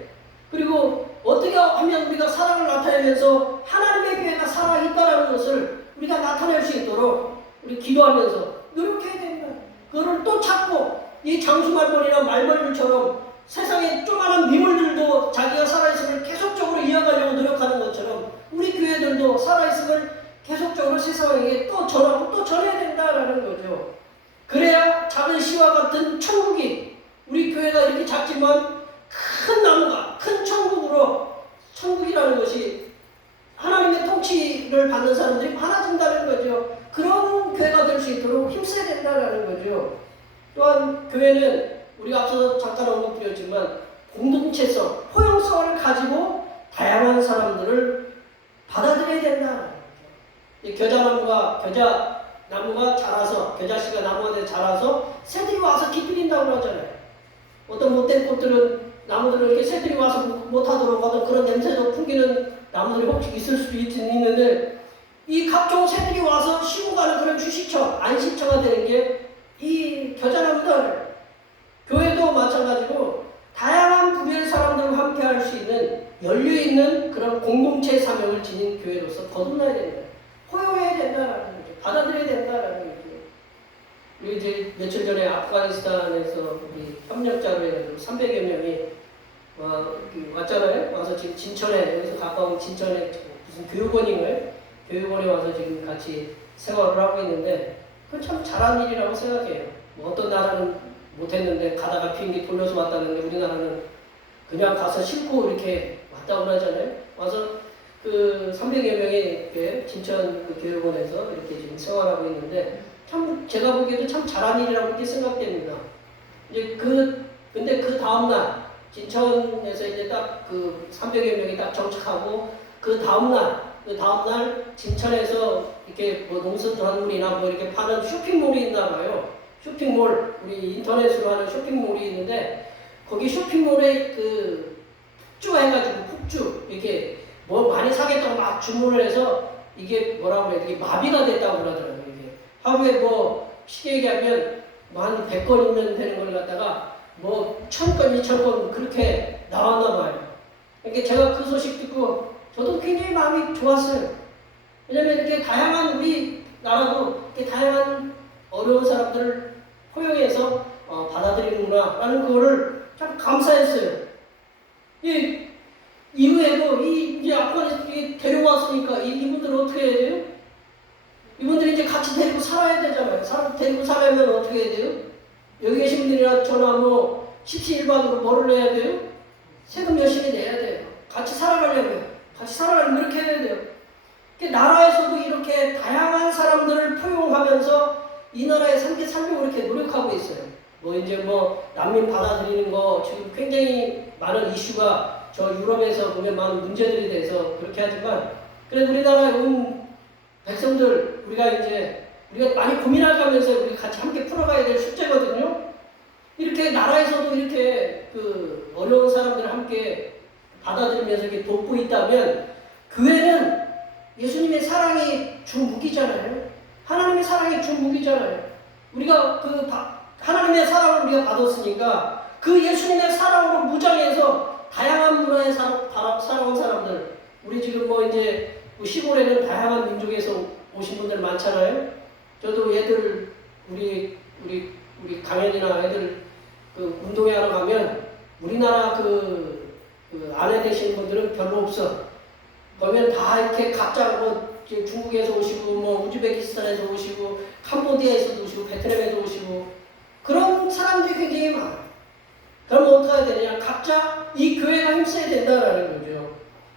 그리고 어떻게 하면 우리가 사랑을 나타내면서 하나님의 교회가 살아있다는 것을 우리가 나타낼 수 있도록 우리 기도하면서 노력해야 된다. 그거를 또 찾고, 이 장수말벌이나 말벌들처럼 세상에 조그마한 미물들도 자기가 살아있음을 계속적으로 이어가려고 노력하는 것처럼 우리 교회들도 살아있음을 계속적으로 세상에 또 전하고 또 전해야 된다라는 거죠. 그래야 작은 시와 같은 천국이, 우리 교회가 이렇게 작지만 큰 나무가 큰 천국으로, 천국이라는 것이 하나님의 통치를 받는 사람들이 많아진다는 거죠. 그런 교회가 될 수 있도록 힘써야 된다는 거죠. 또한 교회는 우리가 앞서서 잠깐 언급드렸지만 공동체성, 포용성을 가지고 다양한 사람들을 받아들여야 된다는 거죠. 겨자나무가 자라서, 겨자씨가 나무가 돼서 자라서 새들이 와서 기필린다고 하잖아요. 어떤 못된 꽃들은, 나무들은 이렇게 새들이 와서 못하도록 하던 그런 냄새도 풍기는 나무들이 혹시 있을 수도 있는데, 이 각종 새들이 와서 쉬고 가는 그런 휴식처, 안식처가 되는 게 이 겨자나무들. 교회도 마찬가지로 다양한 부류의 사람들과 함께 할 수 있는 열려있는 그런 공동체 사명을 지닌 교회로서 거듭나야 된다. 포용해야 된다라는 거죠. 받아들여야 된다라는 거죠. 그리고 이제 며칠 전에 아프가니스탄에서 우리 협력자로 해가지고 300여 명이 왔잖아요. 와서 지금 진천에, 여기서 가까운 진천에 무슨 교육원에 와서 지금 같이 생활을 하고 있는데, 그건 참 잘한 일이라고 생각해요. 뭐 어떤 나라는 못했는데 가다가 비행기 돌려서 왔다는데, 우리나라는 그냥 가서 싣고 이렇게 왔다고 하잖아요. 와서 그 300여 명의 진천 그 교육원에서 이렇게 지금 생활하고 있는데, 참 제가 보기에도 참 잘한 일이라고 이렇게 생각됩니다. 이제 근데 그 다음날 진천에서 이제 딱 그 300여 명이 딱 정착하고, 그 다음날 진천에서 이렇게 뭐 농수산물이나 뭐 이렇게 파는 쇼핑몰이 있나 봐요. 쇼핑몰, 우리 인터넷으로 하는 쇼핑몰이 있는데, 거기 쇼핑몰에 그 푹주 해가지고, 푹주 이렇게 뭐 많이 사겠다고 막 주문을 해서, 이게 뭐라고 해야 되게 마비가 됐다고 그러더라고요. 이게 하루에 뭐 쉽게 얘기하면 뭐 한 100건이면 되는 걸 갖다가 뭐 1000건, 2000건 그렇게 나왔나 봐요. 그러니까 제가 그 소식 듣고 저도 굉장히 마음이 좋았어요. 왜냐면 이렇게 다양한, 우리나라도 이렇게 다양한 어려운 사람들을 포용해서 받아들이는구나 라는 그거를 참 감사했어요. 이후에도 이제 아프가니스탄에 데려왔으니까 이분들은 어떻게 해야 돼요? 이분들이 이제 같이 데리고 살아야 되잖아요. 데리고 살려면 어떻게 해야 돼요? 여기 계신 분들이나 저나 뭐 십시일반으로 뭐를 내야 돼요? 세금 열심히 내야 돼요. 같이 살아가려면 그렇게 해야 돼요. 나라에서도 이렇게 다양한 사람들을 포용하면서 이 나라에 살려고 이렇게 노력하고 있어요. 뭐 이제 뭐 난민 받아들이는 거 지금 굉장히 많은 이슈가 저 유럽에서 보면 많은 문제들이 돼서 그렇게 하지만, 그래도 우리나라에 온 백성들 우리가 많이 고민하면서 우리가 같이 함께 풀어가야 될 숙제거든요. 이렇게 나라에서도 이렇게 그 어려운 사람들을 함께 받아들이면서 이렇게 돕고 있다면, 교회는 예수님의 사랑이 준 무기잖아요. 하나님의 사랑이 준 무기잖아요. 우리가 하나님의 사랑을 우리가 받았으니까 그 예수님의 사랑으로 무장해서 다양한 문화에 살아온 사람들, 우리 지금 뭐 이제 시골에는 다양한 민족에서 오신 분들 많잖아요. 저도 애들 우리 강연이나 애들 그 운동회 하러 가면 우리나라 그 아내 되시는 분들은 별로 없어. 보면 다 이렇게 각자 뭐 중국에서 오시고, 뭐 우즈베키스탄에서 오시고, 캄보디아에서도 오시고, 베트남에서 오시고, 그런 사람들이 굉장히 많아요. 그럼 어떻게 해야 되냐? 각자 이 교회가 힘써야 된다라는 거죠.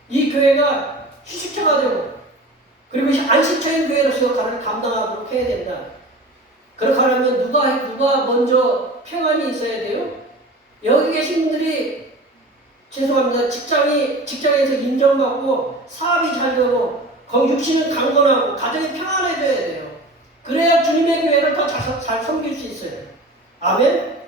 이 교회가 휴식처가 되고, 그리고 안식처인 교회로서 역할을 감당하도록 해야 된다. 그렇게 하려면 누가 먼저 평안이 있어야 돼요? 여기 계신 분들이, 죄송합니다, 직장에서 인정받고 사업이 잘 되고 거기 육신은 강건하고 가정이 평안해져야 돼요. 그래야 주님의 교회를 더 잘 섬길 수 있어요. 아멘?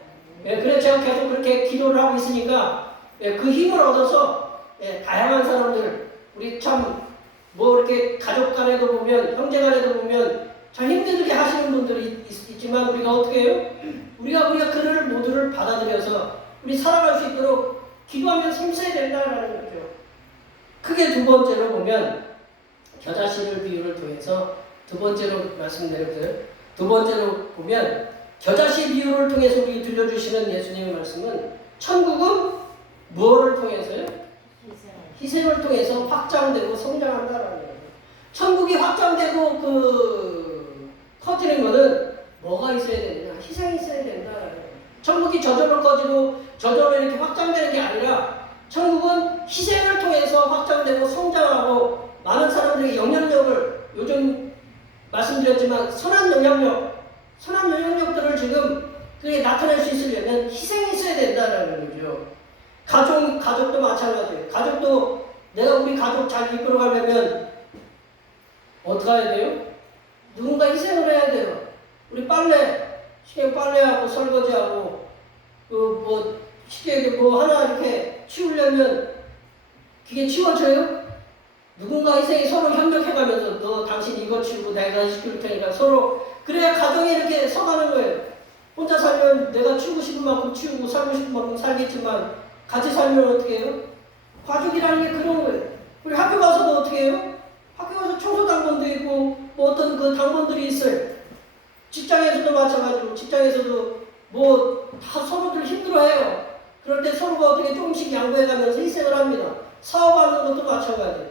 그래서 제가 계속 그렇게 기도를 하고 있으니까 그 힘을 얻어서 다양한 사람들, 우리 참 뭐 이렇게 가족 간에도 보면, 형제 간에도 보면 참 힘들게 하시는 분들이 있지만, 우리가 어떻게 해요? 우리가 그를 모두를 받아들여서 우리 살아갈 수 있도록 기도하면서 힘써야 된다는 거죠. 크게 두 번째로 보면, 겨자씨를 비유를 통해서 두 번째로 말씀드렸어요. 두 번째로 보면 겨자씨 비유를 통해서 우리 들려주시는 예수님의 말씀은, 천국은 무엇을 통해서요? 희생을 통해서 확장되고 성장한다라는 거예요. 천국이 확장되고 커지는 것은 뭐가 있어야 되느냐? 희생이 있어야 된다라는 거예요. 천국이 저절로 커지고 저절로 이렇게 확장되는 게 아니라, 천국은 희생을 통해서 확장되고 성장하고, 많은 사람들의 영향력을, 요즘 말씀드렸지만 선한 영향력들을 지금 그게 나타낼 수 있으려면 희생이 있어야 된다는 거죠. 가족도 마찬가지예요. 가족도 우리 가족 잘 이끌어가려면 어떻게 해야 돼요? 누군가 희생을 해야 돼요. 우리 쉽게 빨래하고 설거지하고, 쉽게 하나 이렇게 치우려면 그게 치워져요? 누군가 희생이 서로 협력해가면서, 너 당신 이거 치우고 내가 시킬 테니까 서로, 그래야 가정이 이렇게 서가는 거예요. 혼자 살면 내가 치우고 싶은 만큼 치우고 살고 싶은 만큼 살겠지만, 같이 살면 어떻게 해요? 가족이라는 게 그런 거예요. 우리 학교 가서도 어떻게 해요? 학교 가서 청소 당번도 있고, 뭐 어떤 그 당번들이 있어요. 직장에서도 마찬가지로, 직장에서도 뭐 다 서로들 힘들어해요. 그럴 때 서로가 어떻게 조금씩 양보해가면서 희생을 합니다. 사업하는 것도 마찬가지예요.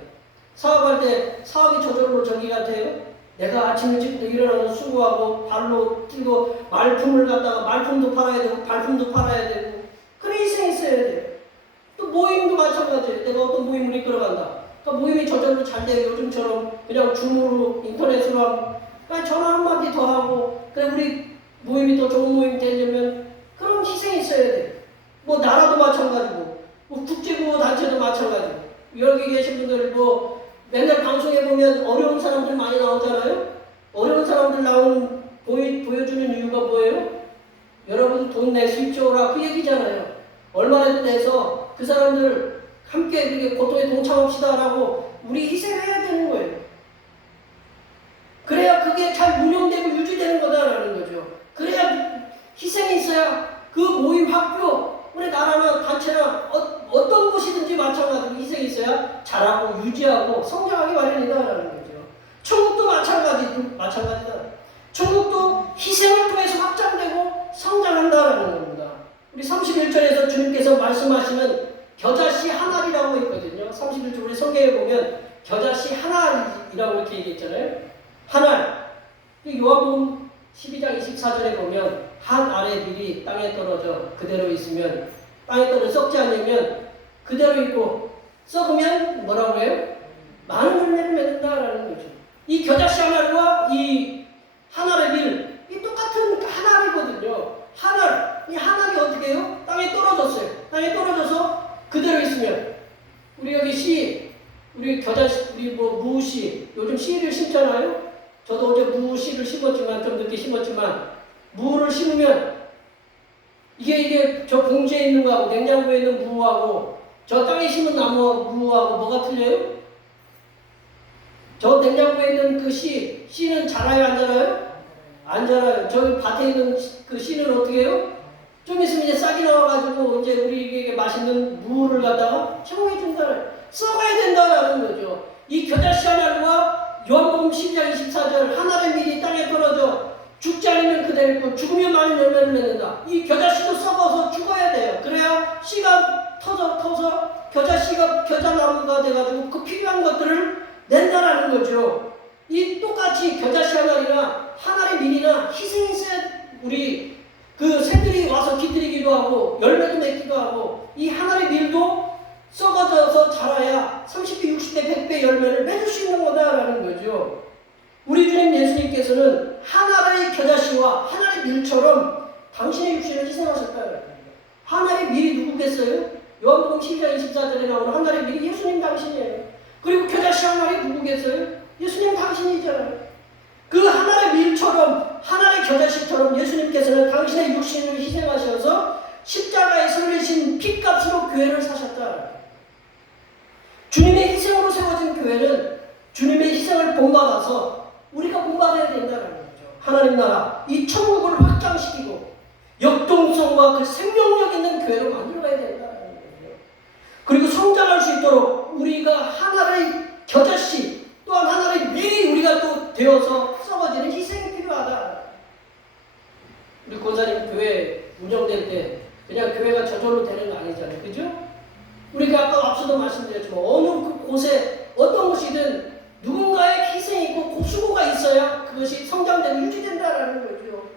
사업할 때 사업이 저절로 전기가 돼요. 내가 아침 일찍부터 일어나서 수고하고 발로 뛰고 말품을 갖다가 말품도 팔아야 되고 발품도 팔아야 되고 그런 희생이 있어야 돼요. 또 모임도 마찬가지예요. 내가 어떤 모임을 이끌어간다. 그러니까 모임이 저절로 잘 돼요. 요즘처럼 그냥 줌으로 인터넷으로 하면 그냥 전화 한마디 더 하고 그래 우리 모임이 더 좋은 모임 되려면 그런 희생이 있어야 돼요. 뭐 나라도 마찬가지고 뭐 국제구호 단체도 마찬가지고 여기 계신 분들 뭐 맨날 방송에 보면 어려운 사람들 많이 나오잖아요. 어려운 사람들 나오는 보여주는 이유가 뭐예요? 여러분 돈 낼 수 있죠라 그 얘기잖아요. 얼마라도 내서 그 사람들 함께 이렇게 고통에 동참합시다라고 우리 희생해야 되는 거예요. 그래야 그게 잘 운영되고 유지되는 거다라는 거죠. 그래야 희생이 있어야 그 모임 학교 우리 나라나 단체나 어떤 곳이든지 마찬가지로 희생이 있어야 잘하고 유지하고 성장하기 마련이다라는 거죠. 천국도 마찬가지다. 천국도 희생을 통해서 확장되고 성장한다라는 겁니다. 우리 31절에서 주님께서 말씀하시는 겨자씨 하나리라고 있거든요. 31절 우리 성경에 보면 겨자씨 하나리라고 이렇게 얘기했잖아요. 하나. 요한복음 12장 24절에 보면 한 알의 밀이 땅에 떨어져 그대로 있으면 땅에 떨어져 썩지 않으면 그대로 있고 썩으면 뭐라고 해요? 많은 열매를 맺는다라는 거죠. 이 겨자씨 하나리와 이 한 알의 밀, 이 똑같은 한 알이거든요. 한 알, 이 한 알이 어떻게 해요? 땅에 떨어졌어요. 땅에 떨어져서 그대로 있으면 우리 여기 우리 겨자씨, 우리 뭐 무씨, 요즘 씨를 심잖아요. 저도 어제 무씨를 심었지만 좀 늦게 심었지만 무를 심으면 이게 저 봉지에 있는 거하고 냉장고에 있는 무하고 저 땅에 심은 나무 무하고 뭐가 틀려요? 저 냉장고에 있는 그 씨는 자라요 안 자라요? 안 자라요. 저기 밭에 있는 그 씨는 어떻게 해요? 좀 있으면 이제 싹이 나와가지고 이제 우리에게 맛있는 무를 갖다가 채용해 준다는 썩어야 된다는 거죠. 이 겨자씨 하나와 요한복음 12장 24절 하나의 밀이 땅에 떨어져 죽지 않으면 그대로 있고 죽으면 많은 열매를 맺는다. 이 겨자씨도 썩어서 죽어야 돼요. 그래야 씨가 터서 겨자나무가 돼가지고 그 필요한 것들을 낸다라는 거죠. 이 똑같이 겨자씨 하나나 하나의 밀이나 희생이 있어야 우리 그 새들이 와서 기들이기도 하고 열매도 맺기도 하고 이 하나의 밀도 썩어져서 자라야 30배, 60배, 100배 열매를 맺을 수 있는 거다라는 거죠. 우리 주님 예수님께서는 하나의 겨자씨와 하나의 밀처럼 당신의 육신을 희생하셨다는 거예요. 하나의 밀이 누구겠어요? 요한복음 12장 24절에 나오는 하나의 밀이 예수님 당신이에요. 그리고 겨자씨 하나의 누구겠어요? 예수님 당신이잖아요. 그 하나의 밀처럼 하나의 겨자씨처럼 예수님께서는 당신의 육신을 희생하셔서 십자가에 흘리신 피값으로 교회를 사셨다. 주님의 희생으로 세워진 교회는 주님의 희생을 본받아서 우리가 본받아야 된다는 거죠. 하나님 나라, 이 천국을 확장시키고 역동성과 그 생명력 있는 교회로 만들어야 된다는 거죠. 그리고 성장할 수 있도록 우리가 하나의 겨자씨 또한 하나의 밀이 우리가 또 되어서 썩어지는 희생이 필요하다. 우리 권사님 교회 운영될 때 그냥 교회가 저절로 되는 거 아니잖아요. 그죠? 우리가 아까 앞서도 말씀드렸지만 어느 그 곳에 어떤 곳이든 누군가의 희생이 있고 수고가 있어야 그것이 성장되고 유지된다라는 거죠.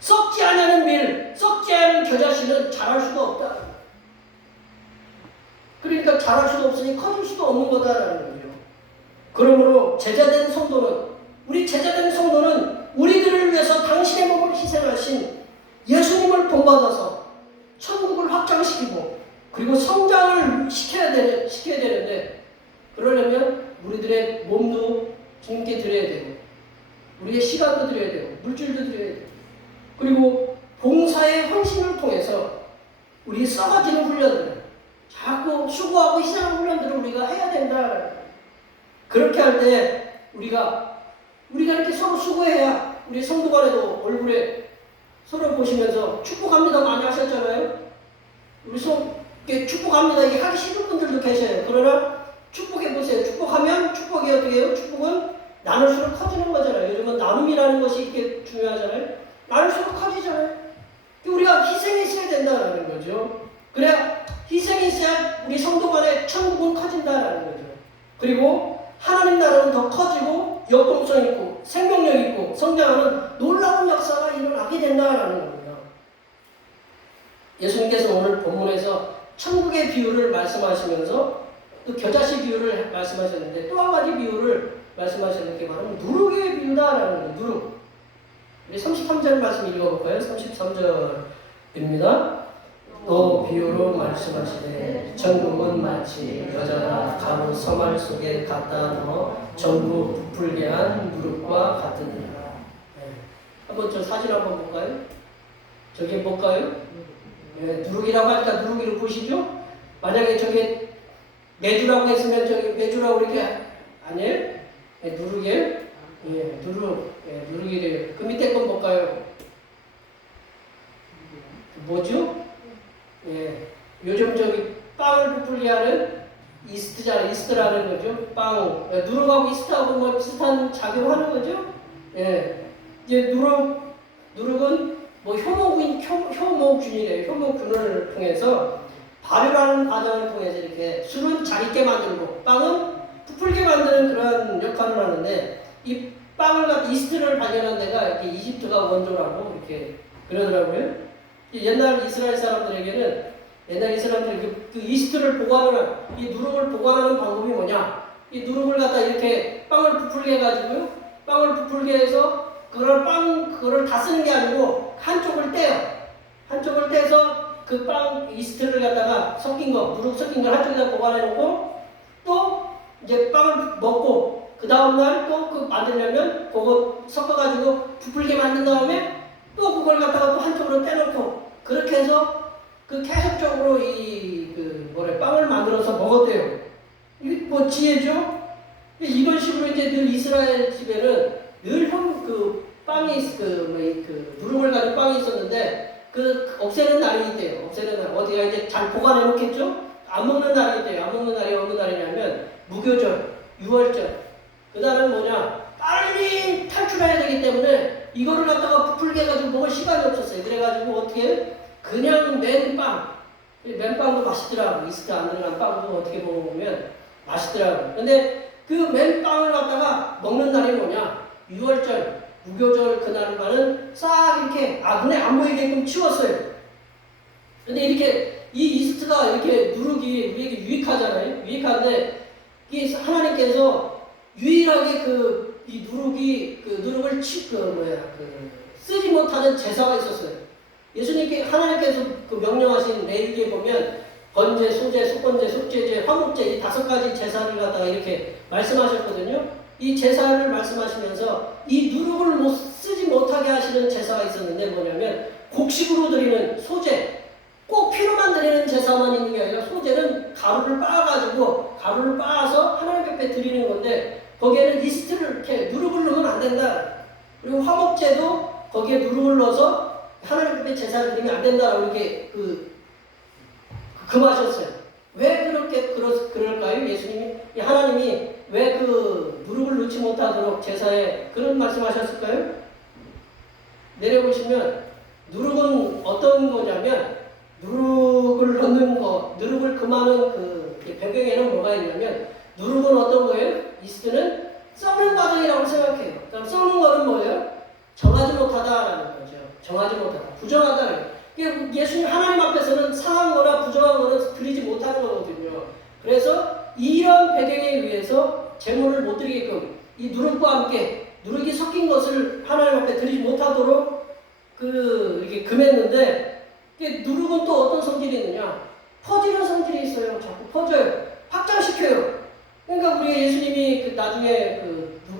썩지 않는 밀, 썩지 않은 겨자씨는 자랄 수가 없다. 그러니까 자랄 수도 없으니 커질 수도 없는 거다라는 거죠. 그러므로 제자된 성도는 우리들을 위해서 당신의 몸을 희생하신 예수님을 본받아서 천국을 확장시키고 그리고 성장을 시켜야 되는데 그러려면 우리들의 몸도 주님께 드려야 되고 우리의 시간도 드려야 되고 물질도 드려야 되고 그리고 봉사의 헌신을 통해서 우리 썩어지는 훈련들 자꾸 수고하고 희생하는 훈련들을 우리가 해야 된다. 그렇게 할 때 우리가 이렇게 서로 수고해야 우리 성도 간에도 얼굴에 서로 보시면서 축복합니다 많이 하셨잖아요. 우리 축복합니다 이게 하기 싫은 분들도 계셔요. 그러나 축복해 보세요. 축복하면 축복이 어떻게 해요? 축복은 나눌수록 커지는 거잖아요. 요즘은 나눔이라는 것이 이렇게 중요하잖아요. 나눌수록 커지잖아요. 우리가 희생이 있어야 된다는 거죠. 그래야 희생이 있어야 우리 성도 간에 천국은 커진다라는 거죠. 그리고 하나님 나라는 더 커지고 역동성 있고 생명력 있고 성장하는 놀라운 역사가 일어나게 된다라는 겁니다. 예수님께서 오늘 본문에서 천국의 비유를 말씀하시면서 또 겨자씨 비유를 말씀하셨는데 또 한 가지 비유를 말씀하셨는 게 바로 누룩의 비유다라는 거예요. 누룩. 우리 33절 말씀 읽어볼까요? 33절입니다. 또 비유로 말씀하시되 천국은 마치 여자가 가루 서말 속에 갖다 넣어 전부 부풀게 한 누룩과 같으니라. 네. 한번 저 사진 한번 볼까요? 저기 볼까요? 네, 누룩이라고 하니까 누룩이를 보시죠? 만약에 저게 메주라고 했으면 저기 메주라고 이렇게 아니에요? 네, 누룩이에요? 예, 누룩. 예, 누룩이래요. 그 밑에 건 볼까요? 뭐죠? 예, 요즘 저기 빵을 부풀게 하는 이스트라는 거죠. 빵. 예, 누룩하고 이스트하고 뭐 비슷한 작용하는 거죠. 예, 이제 누룩은 뭐 효모균이래요. 효모균을 통해서 발효하는 과정을 통해서 이렇게 술은 잘 익게 만들고 빵은 부풀게 만드는 그런 역할을 하는데 이 빵을 갖다 이스트를 발견한 데가 이렇게 이집트가 원조라고 이렇게 그러더라고요. 옛날 이스라엘 사람들에게는 그 이스트를 보관하는 이 누룩을 보관하는 방법이 뭐냐? 이 누룩을 갖다 이렇게 빵을 부풀게 해가지고요. 빵을 부풀게 해서 그거를 다 쓰는 게 아니고 한쪽을 떼요. 한쪽을 떼서 그 빵 이스트를 갖다가 누룩 섞인 걸 한쪽에다 보관해 놓고 또 이제 빵을 먹고 그 다음날 또 그 만들려면 그거 섞어가지고 부풀게 만든 다음에 또 그걸 갖다가 또 한쪽으로 떼놓고 그렇게 해서 그 계속적으로 빵을 만들어서 먹었대요. 이게 뭐 지혜죠? 이런 식으로 이제 늘 이스라엘 집에는 늘 빵이 누룩을 가진 빵이 있었는데 그 없애는 날이 있대요. 없애는 날 어디가 이제 잘 보관해 놓겠죠? 안 먹는 날이 있대요. 안 먹는 날이 어느 날이냐면 무교절, 유월절. 그 다음은 뭐냐? 빨리 탈출해야 되기 때문에 이거를 갖다가 부풀게 해가지고 먹을 시간이 없었어요. 그래가지고 어떻게 그냥 맨빵도 맛있더라고. 이스트 안 들어간 빵도 어떻게 먹으면 맛있더라고. 근데 그 맨빵을 갖다가 먹는 날이 뭐냐? 유월절, 무교절 그날만은 싹 이렇게 눈에 안 보이게끔 치웠어요. 근데 이렇게 이 이스트가 이렇게 누룩이 우리에게 유익하잖아요. 유익한데 이 하나님께서 유일하게 이 누룩을 쓰지 못하는 제사가 있었어요. 하나님께서 명령하신 레위기에 보면 번제, 소제, 속번제, 속죄제, 화목제 이 5가지 제사를 갖다가 이렇게 말씀하셨거든요. 이 제사를 말씀하시면서 이 누룩을 쓰지 못하게 하시는 제사가 있었는데 뭐냐면 곡식으로 드리는 소제, 꼭 피로만 드리는 제사만 있는 게 아니라 소제는 가루를 빻아서 하나님 앞에 드리는 건데 거기에는 이스트를 이렇게 누룩을 넣으면 안 된다. 그리고 화목제도 거기에 누룩을 넣어서 하나님 앞에 제사를 드리면 안 된다라고 이렇게 금하셨어요. 왜 그럴까요? 하나님이 왜 누룩을 넣지 못하도록 제사에 그런 말씀하셨을까요? 내려보시면 누룩은 어떤 거냐면 누룩을 넣는 거, 누룩을 금하는 배경에는 뭐가 있냐면 누룩은 어떤 거예요? 이스트는 썩는 과정이라고 생각해요. 그럼 썩는 거는 뭐예요? 정하지 못하다라는 거죠. 정하지 못하다. 부정하다는 거예요. 예수님 하나님 앞에서는 상한 거나 부정한 거는 드리지 못하는 거거든요. 그래서 이런 배경에 의해서 제물을 못 드리게끔 이 누룩과 함께 누룩이 섞인 것을 하나님 앞에 드리지 못하도록 이렇게 금했는데 누룩은 또 어떤 성질이 있느냐? 퍼지는 성질이 있어요. 자꾸 퍼져요. 확장시켜요. 그러니까 우리 예수님이 나중에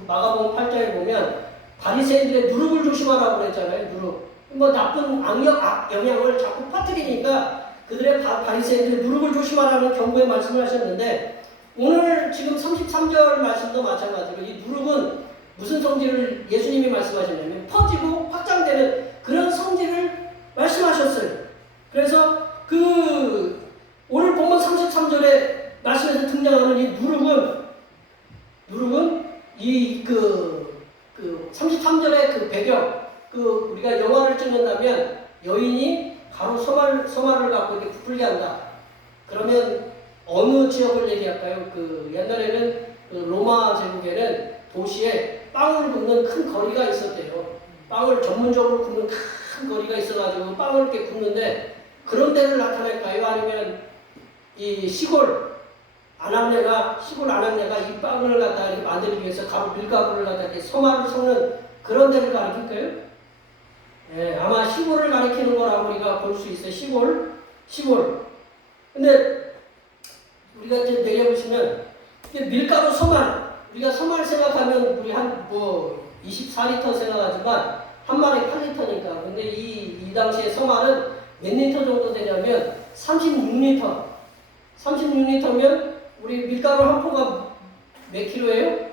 마가복음 8장에 보면 바리새인들의 누룩을 조심하라고 그랬잖아요. 누룩. 뭐 나쁜 영향을 자꾸 퍼뜨리니까 그들의 바리새인들의 누룩을 조심하라는 경고의 말씀을 하셨는데 오늘 지금 33절 말씀도 마찬가지로 이 누룩은 무슨 성질을 예수님이 말씀하셨냐면 퍼지고 확장되는 그런 성질을 말씀하셨어요. 그래서 오늘 본문 33절에 말씀에서 등장하는 이 누룩은 이 33절의 배경, 우리가 영화를 찍는다면 여인이 가로 소말을 갖고 이렇게 부풀게 한 한다. 그러면 어느 지역을 얘기할까요? 그 옛날에는 그 로마 제국에는 도시에 빵을 굽는 큰 거리가 있었대요. 빵을 전문적으로 굽는 큰 거리가 있어가지고 빵을 이렇게 굽는데 그런 데를 나타낼까요? 아니면 이 시골 아낙네가 이 빵을 갖다 이렇게 만들기 위해서 밀가루를 갖다 이렇게 소마를 섞는 그런 데를 가리킬까요? 예, 아마 시골을 가리키는 거라고 우리가 볼 수 있어요. 시골. 근데 우리가 이제 내려보시면 밀가루 소말, 우리가 소말 생각하면 우리 한 24리터 생각하지만 한 마리 8리터니까. 근데 이 당시에 소말은 몇 리터 정도 되냐면 36리터. 36리터면 우리 밀가루 한 포가 몇 킬로예요?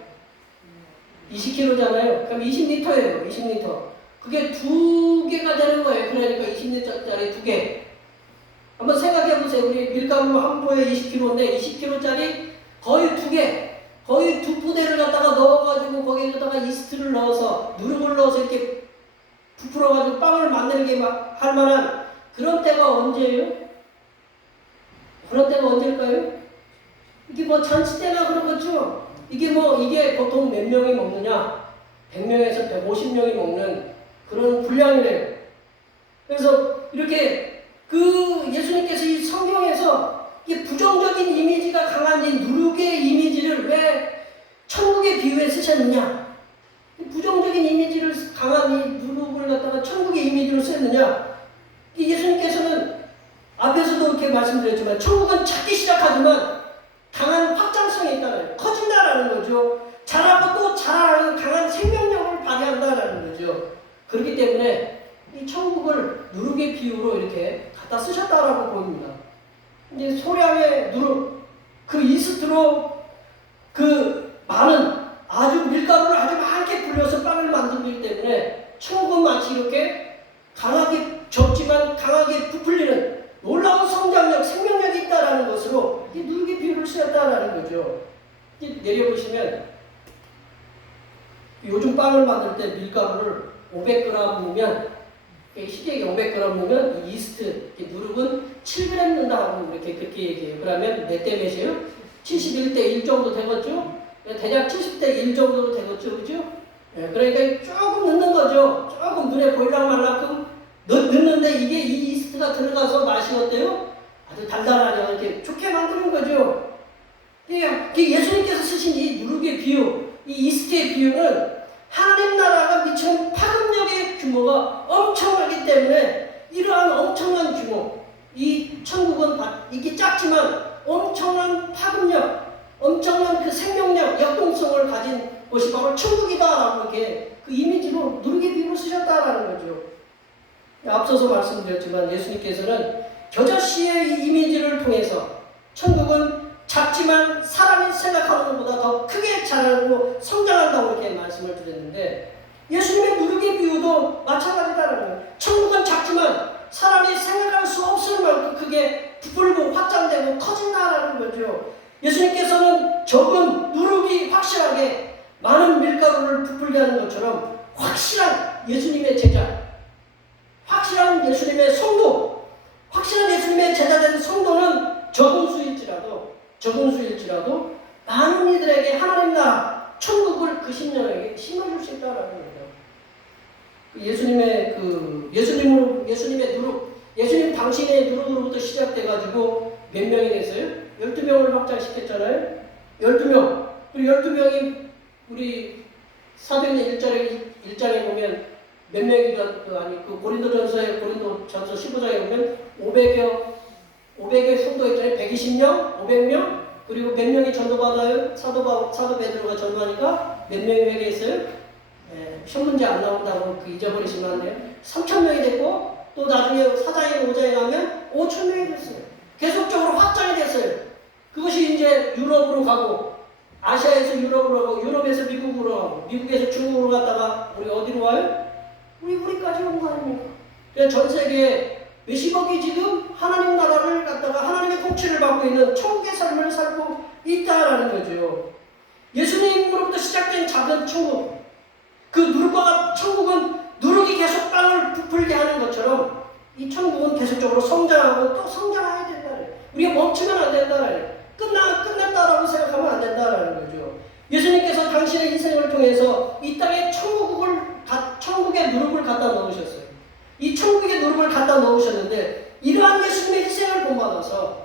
20킬로잖아요. 그럼 20리터예요. 20리터. 그게 2개가 되는 거예요. 그러니까 20리터짜리 2개. 한번 생각해 보세요. 우리 밀가루 한 포에 20kg인데 20kg짜리 거의 2개, 거의 2부대를 갖다가 넣어가지고 거기에다가 이스트를 넣어서 누룩을 넣어서 이렇게 부풀어가지고 빵을 만들게 할 만한 그런 때가 언제예요? 그런 때가 언제일까요? 이게 뭐 잔치 때나 그런 거죠. 이게 보통 몇 명이 먹느냐? 100명에서 150명이 먹는 그런 분량이래요. 그래서 이렇게 그 예수님께서 이 성경에서 이 부정적인 이미지가 강한 이 누룩의 이미지를 왜 천국의 비유에 쓰셨느냐? 부정적인 이미지를 강한 이 누룩을 갖다가 천국의 이미지로 썼느냐? 예수님께서는 앞에서도 이렇게 말씀드렸지만 천국은 찾기 시작하지만 강한 확장성이 있다는, 커진다라는 거죠. 자라고 또 자라는 강한 생명력을 발휘한다라는 거죠. 그렇기 때문에 이 천국을 누룩의 비유로 이렇게 갖다 쓰셨다라고 보입니다. 이제 소량의 누룩, 그 이스트로 그 많은 아주 밀가루를 아주 많게 불려서 빵을 만들기 때문에 천국은 마치 이렇게 강하게 적지만 강하게 부풀리는 놀라운 성장력, 생명력이 있다라는 것으로 이 누룩의 비유를 쓰였다라는 거죠. 내려보시면 요즘 빵을 만들 때 밀가루를 500g 넣으면 시계에 500g 넣으면 이스트 누룩은 7g 넣는다고 그렇게 얘기해요. 그러면 몇 대 몇이에요? 71대 1 정도 되겠죠? 대략 70대 1 정도 되겠죠, 그죠? 그러니까 조금 넣는 거죠. 조금 눈에 보이랑 말만큼 넣는데 이게 이 이스트가 들어가서 맛이 어때요? 아주 달달하게 이렇게 좋게 만드는 거죠. 예수님께서 쓰신 이 누룩의 비유, 이 이스트의 비유는 하나님 나라가 미치는 파급력의 규모가 엄청나기 때문에 이러한 엄청난 규모, 이 천국은 이게 작지만 엄청난 파급력, 엄청난 그 생명력, 역동성을 가진 것이 바로 천국이다라고 이렇게 그 이미지로 누룩의 비유로 쓰셨다라는 거죠. 앞서서 말씀드렸지만 예수님께서는 겨자씨의 이 이미지를 통해서 천국은 작지만 사람이 생각하는 것보다 더 크게 자라고 성장한다고 이렇게 말씀을 드렸는데 예수님의 누룩의 비유도 마찬가지다라는 거예요. 천국은 작지만 사람이 생각할 수 없을 만큼 크게 부풀고 확장되고 커진다라는 거죠. 예수님께서는 적은 누룩이 확실하게 많은 밀가루를 부풀게 하는 것처럼 확실한 예수님의 제자, 확실한 예수님의 성도, 확실한 예수님의 제자된 성도는 적은 수일지라도 많은 이들에게 하나님 나라 천국을 그 심령에게 심어줄 수 있다라는 거예요. 예수님의 누룩, 예수님 당신의 누룩으로부터 시작돼가지고 몇 명이 됐어요? 12명을 확장시켰잖아요. 12명. 그리고 12명이 우리 사도행전 1장에 보면 몇 명이가 고린도전서 15장에 보면 500의 성도 있잖아요. 120명, 500명, 그리고 몇 명이 전도받아요? 사도 베드로가 전도하니까 몇 명이 회개했어요? 시험 문제 안 나온다고 잊어버리시면 안 돼요. 3,000명이 됐고 또 나중에 4장에 5장에 가면 5,000명이 됐어요. 계속적으로 확장이 됐어요. 그것이 이제 유럽으로 가고 아시아에서 유럽으로 가고 유럽에서 미국으로 가고 미국에서 중국으로 갔다가 우리 어디로 와요? 우리까지 온 거 아닙니까? 그래서 전 세계에 몇십억이 지금 하나님 나라를 갖다가 하나님의 통치를 받고 있는 천국의 삶을 살고 있다라는 거죠. 예수님으로부터 시작된 작은 천국, 그 누룩과 천국은 누룩이 계속 빵을 부풀게 하는 것처럼 이 천국은 계속적으로 성장하고 또 성장해야 된다는 우리가 멈추면 안 된다라는, 끝났다라고 생각하면 안 된다라는 거죠. 예수님께서 당신의 희생을 통해서 이 땅에 천국의 누룩을 갖다 넣으셨어요. 이 천국의 누룩을 갖다 넣으셨는데, 이러한 예수님의 희생을 본받아서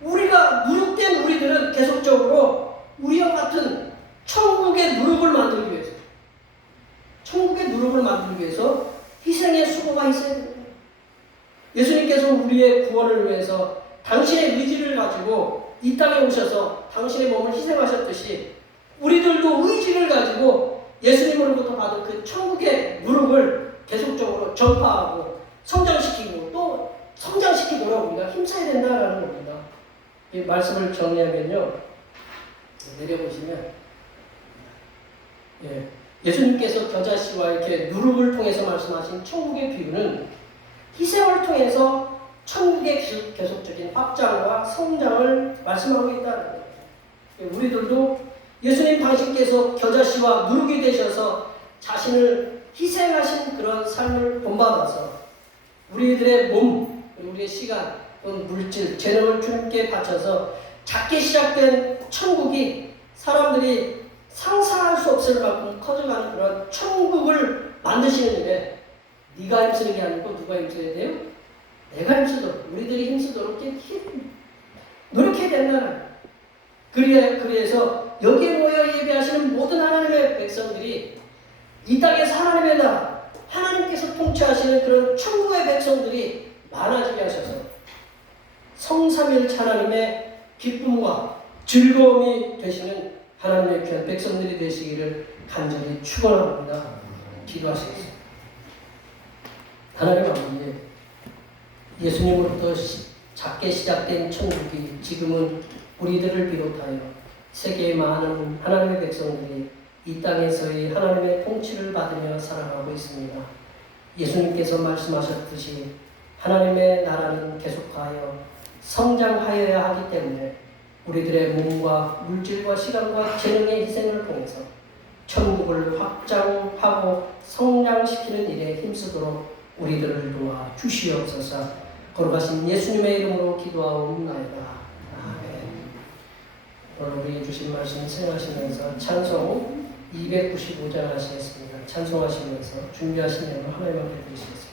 우리가 누룩된 우리들은 계속적으로 우리와 같은 천국의 누룩을 만들기 위해서 희생의 수고가 있어야 됩니다. 예수님께서 우리의 구원을 위해서 당신의 의지를 가지고 이 땅에 오셔서 당신의 몸을 희생하셨듯이, 우리들도 의지를 가지고 예수님으로부터 받은 그 천국의 누룩을 계속적으로 전파하고 성장시키고 또 성장시키도록 우리가 힘써야 된다라는 겁니다. 이 말씀을 정리하면요, 내려보시면 예수님께서 겨자씨와 이렇게 누룩을 통해서 말씀하신 천국의 비유는 희생을 통해서 천국의 계속적인 확장과 성장을 말씀하고 있다는 거예요. 우리들도 예수님 당신께서 겨자씨와 누룩이 되셔서 자신을 희생하신 그런 삶을 본받아서 우리들의 몸, 우리의 시간, 또는 물질, 재능을 주님께 바쳐서 작게 시작된 천국이 사람들이 상상할 수 없을 만큼 커져가는 그런 천국을 만드시는 일에 네가 힘쓰는 게 아니고 누가 힘써야 돼요? 내가 힘쓰도록, 우리들이 힘쓰도록 노력해야 된다는. 그래서 여기에 모여 예배하시는 모든 하나님의 백성들이 이 땅에서 하나님의 나라, 하나님께서 통치하시는 그런 천국의 백성들이 많아지게 하셔서 성삼일체 하나님의 기쁨과 즐거움이 되시는 하나님의 귀한 백성들이 되시기를 간절히 축원합니다. 기도하시겠습니다. 하나님 아버지, 예수님으로부터 작게 시작된 천국이 지금은 우리들을 비롯하여 세계의 많은 하나님의 백성들이 이 땅에서의 하나님의 통치를 받으며 살아가고 있습니다. 예수님께서 말씀하셨듯이 하나님의 나라는 계속하여 성장하여야 하기 때문에 우리들의 몸과 물질과 시간과 재능의 희생을 통해서 천국을 확장하고 성장시키는 일에 힘쓰도록 우리들을 도와 주시옵소서. 거룩하신 예수님의 이름으로 기도하옵나이다. 아멘. 오늘 우리 주신 말씀 생각하시면서 찬송 295장 하시겠습니다. 찬송하시면서 준비하시면 하나님 앞에 드리시겠습니다.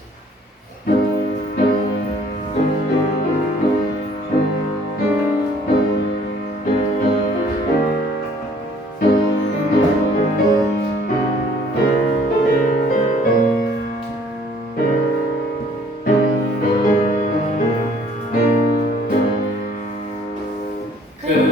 그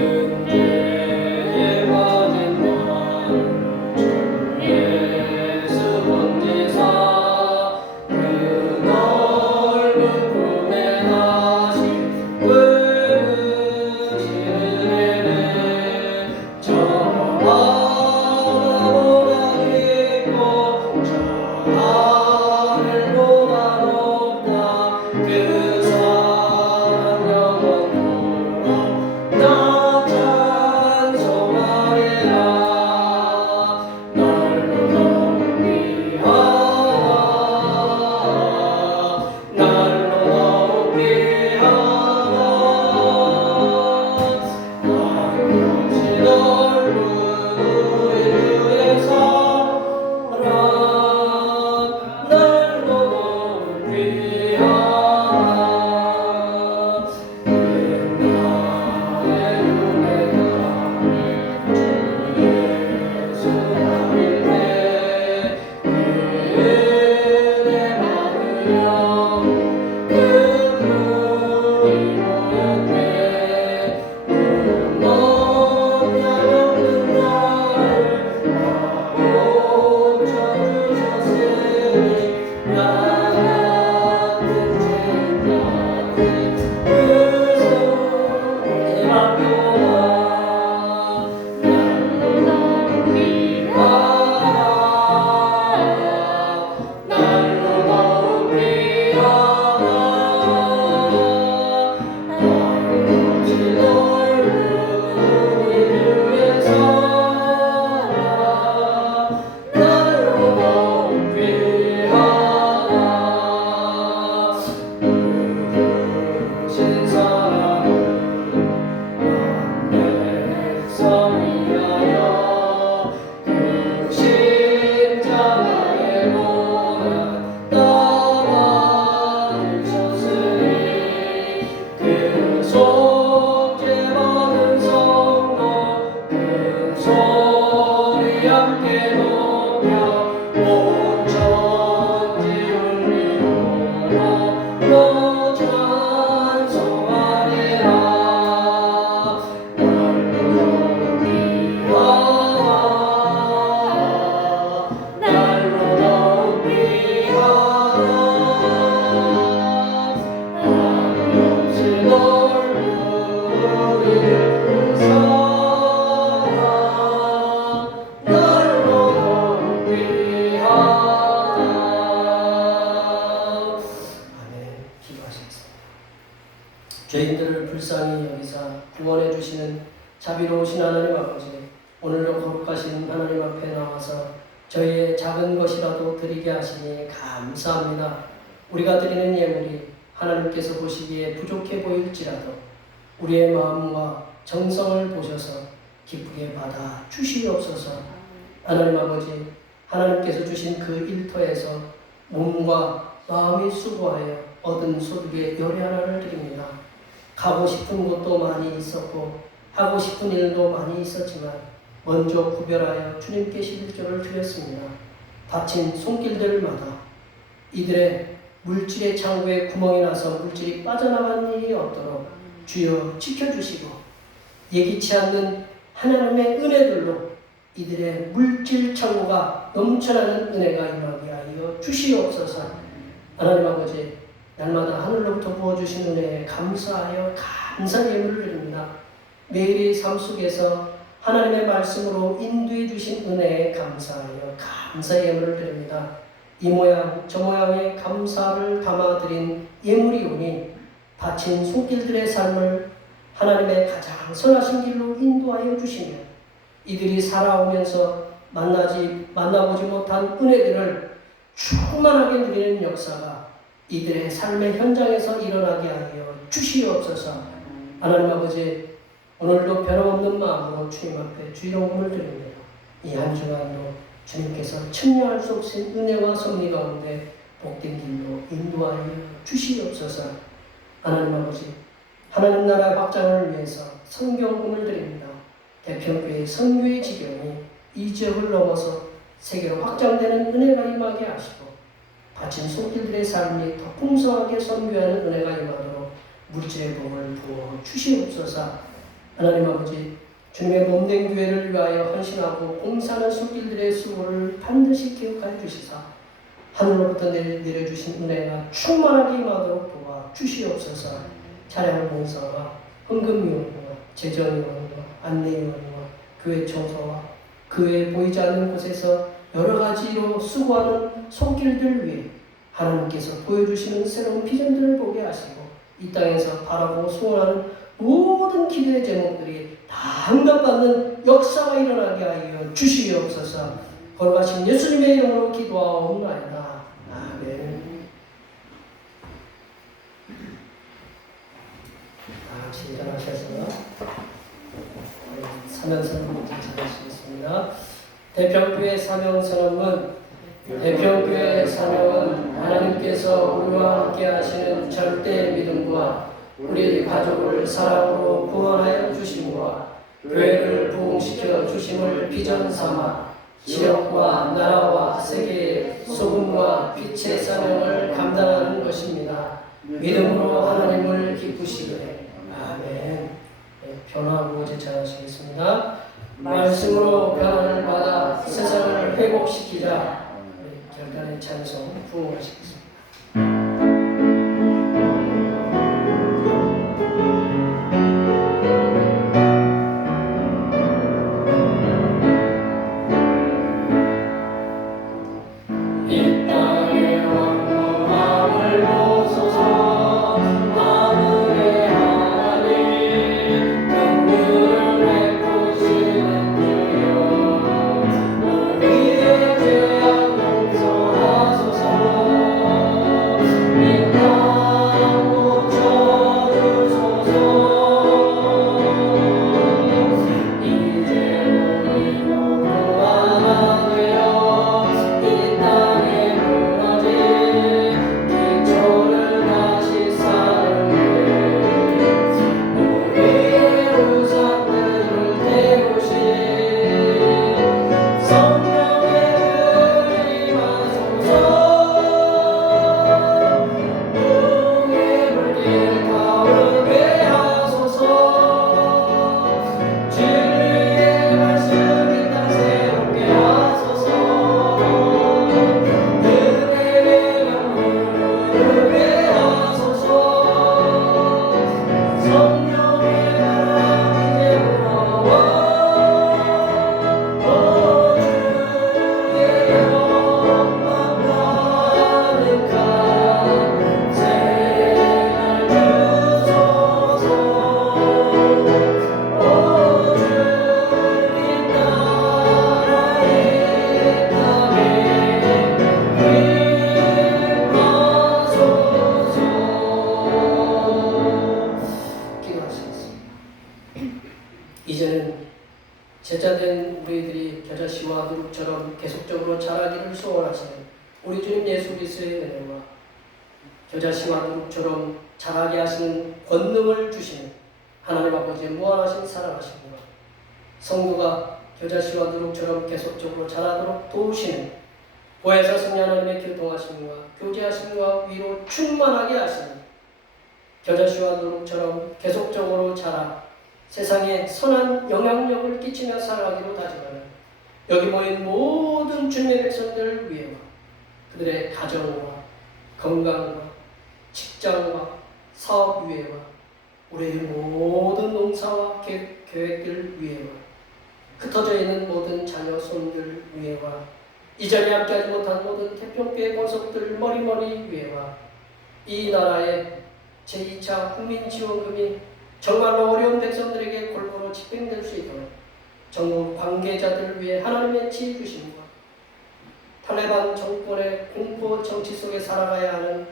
속죄받은 성도 큰 소리 함께 높여 온 천지 울리도록 너 찬송하리라. 날로 높이하라. 없이 널 부르는 사랑 날로 높이하라. 아멘. 기도하시겠습니다. 죄인들을 불쌍히 여기사 구원해 주시는 자비로우신 하나님 아버지, 오늘도 거룩하신 하나님 앞에 나와서 저희의 작은 것이라도 드리게 하시니 감사합니다. 우리가 드리는 예물이 하나님께서 보시기에 부족해 보일지라도 우리의 마음과 정성을 보셔서 기쁘게 받아 주시옵소서. 하나님 아버지, 하나님께서 주신 그 일터에서 몸과 마음이 수고하여 얻은 소득의 열의 하나를 드립니다. 가고 싶은 곳도 많이 있었고 하고 싶은 일도 많이 있었지만 먼저 구별하여 주님께 11조를 드렸습니다. 다친 손길들마다 이들의 물질의 창고에 구멍이 나서 물질이 빠져나간 일이 없도록 주여 지켜주시고 예기치 않는 하나님의 은혜들로 이들의 물질 창고가 넘쳐나는 은혜가 임하게 하여 주시옵소서. 하나님 아버지, 날마다 하늘로부터 부어주신 은혜에 감사하여 감사 예물을 드립니다. 매일의 삶 속에서 하나님의 말씀으로 인도해 주신 은혜에 감사하여 감사 예물을 드립니다. 이 모양 저 모양의 감사를 담아드린 예물이오니 다친 손길들의 삶을 하나님의 가장 선하신 길로 인도하여 주시며 이들이 살아오면서 만나보지 못한 은혜들을 충만하게 누리는 역사가 이들의 삶의 현장에서 일어나게 하여 주시옵소서. 하나님 아버지, 오늘도 변함없는 마음으로 주님 앞에 주의로움을 드립니다. 이 한 주간도 주님께서 측량할 수 없는 은혜와 섭리 가운데 복된 길로 인도하여 주시옵소서. 하나님 아버지, 하나님 나라 확장을 위해서 선경금을 드립니다. 대평교회 선교의 지경이 이 지역을 넘어서 세계로 확장되는 은혜가 임하게 하시고 다친 손길들의 삶이 더 풍성하게 선교하는 은혜가 임하도록 물질의 복을 부어 주시옵소서. 하나님 아버지, 주님의 몸된 교회를 위하여 헌신하고 봉사하는 손길들의 수고를 반드시 기억하여 주시사 하늘로부터 내려주신 은혜가 충만하게 임하도록 도와 주시옵소서. 차량 봉사와 헌금위원과 재정위원과 안내위원과 교회 청소와 교회 보이지 않는 곳에서 여러 가지로 수고하는 손길들 위해 하나님께서 보여주시는 새로운 비전들을 보게 하시고 이 땅에서 바라고 소원하는 모든 기도의 제목들이 다 응답받는 역사가 일어나게 하여 주시옵소서. 거룩하신 예수님의 이름으로 기도하옵나이다. 아멘. 다 같이 일어나셔서 사명선언 전하시겠습니다. 대평교회 사명선언은 대평교회 사명은 하나님께서 우리와 함께 하시는 절대 믿음과 우리 가족을 사랑으로 구원하여 주심과 교회를 부흥시켜 주심을 비전 삼아 지역과 나라와 세계의 소금과 빛의 사명을 감당하는 것입니다. 믿음으로 하나님을 기쁘시되 아멘. 변화하고 제찬하시겠습니다. 말씀으로 변화를 받아 세상을 회복시키자. 결단의 찬송 부흥하시겠습니다. 우리의 죄악 용서하소서. 이제는 제자된 우리들이 겨자씨와 누룩처럼 계속적으로 자라기를 소원하시는 우리 주님 예수 그리스도의 은혜와 겨자씨와 누룩처럼 자라게 하시는 권능을 주시는 하나님 아버지의 무한하신 사랑하심과 성도가 겨자씨와 누룩처럼 계속적으로 자라도록 도우시는 보혜사 성령 하나님의 교통하심과 교제하심과 위로 충만하게 하시는 겨자씨와 누룩처럼 계속적으로 자라 세상에 선한 영향력을 끼치며 살아가기로 다짐하는 여기 모인 모든 주님의 백성들을 위해와 그들의 가정과 건강과 직장과 사업 위해와 우리의 모든 농사와 계획들 위해와 흩어져 있는 모든 자녀 손들 위해와 이 자리에 함께하지 못한 모든 태평교회 권속들 머리머리 위해와 이 나라의 제2차 국민지원금이 정말로 어려운 백성들에게 골고루 집행될 수 있도록 정부 관계자들을 위해 하나님의 지혜 주심과 탈레반 정권의 공포 정치 속에 살아가야 하는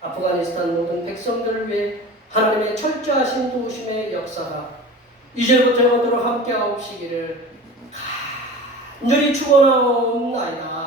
아프가니스탄 모든 백성들을 위해 하나님의 철저하신 도우심의 역사가 이제부터 영원토록 함께하옵시기를 간절히 축원하옵나이다.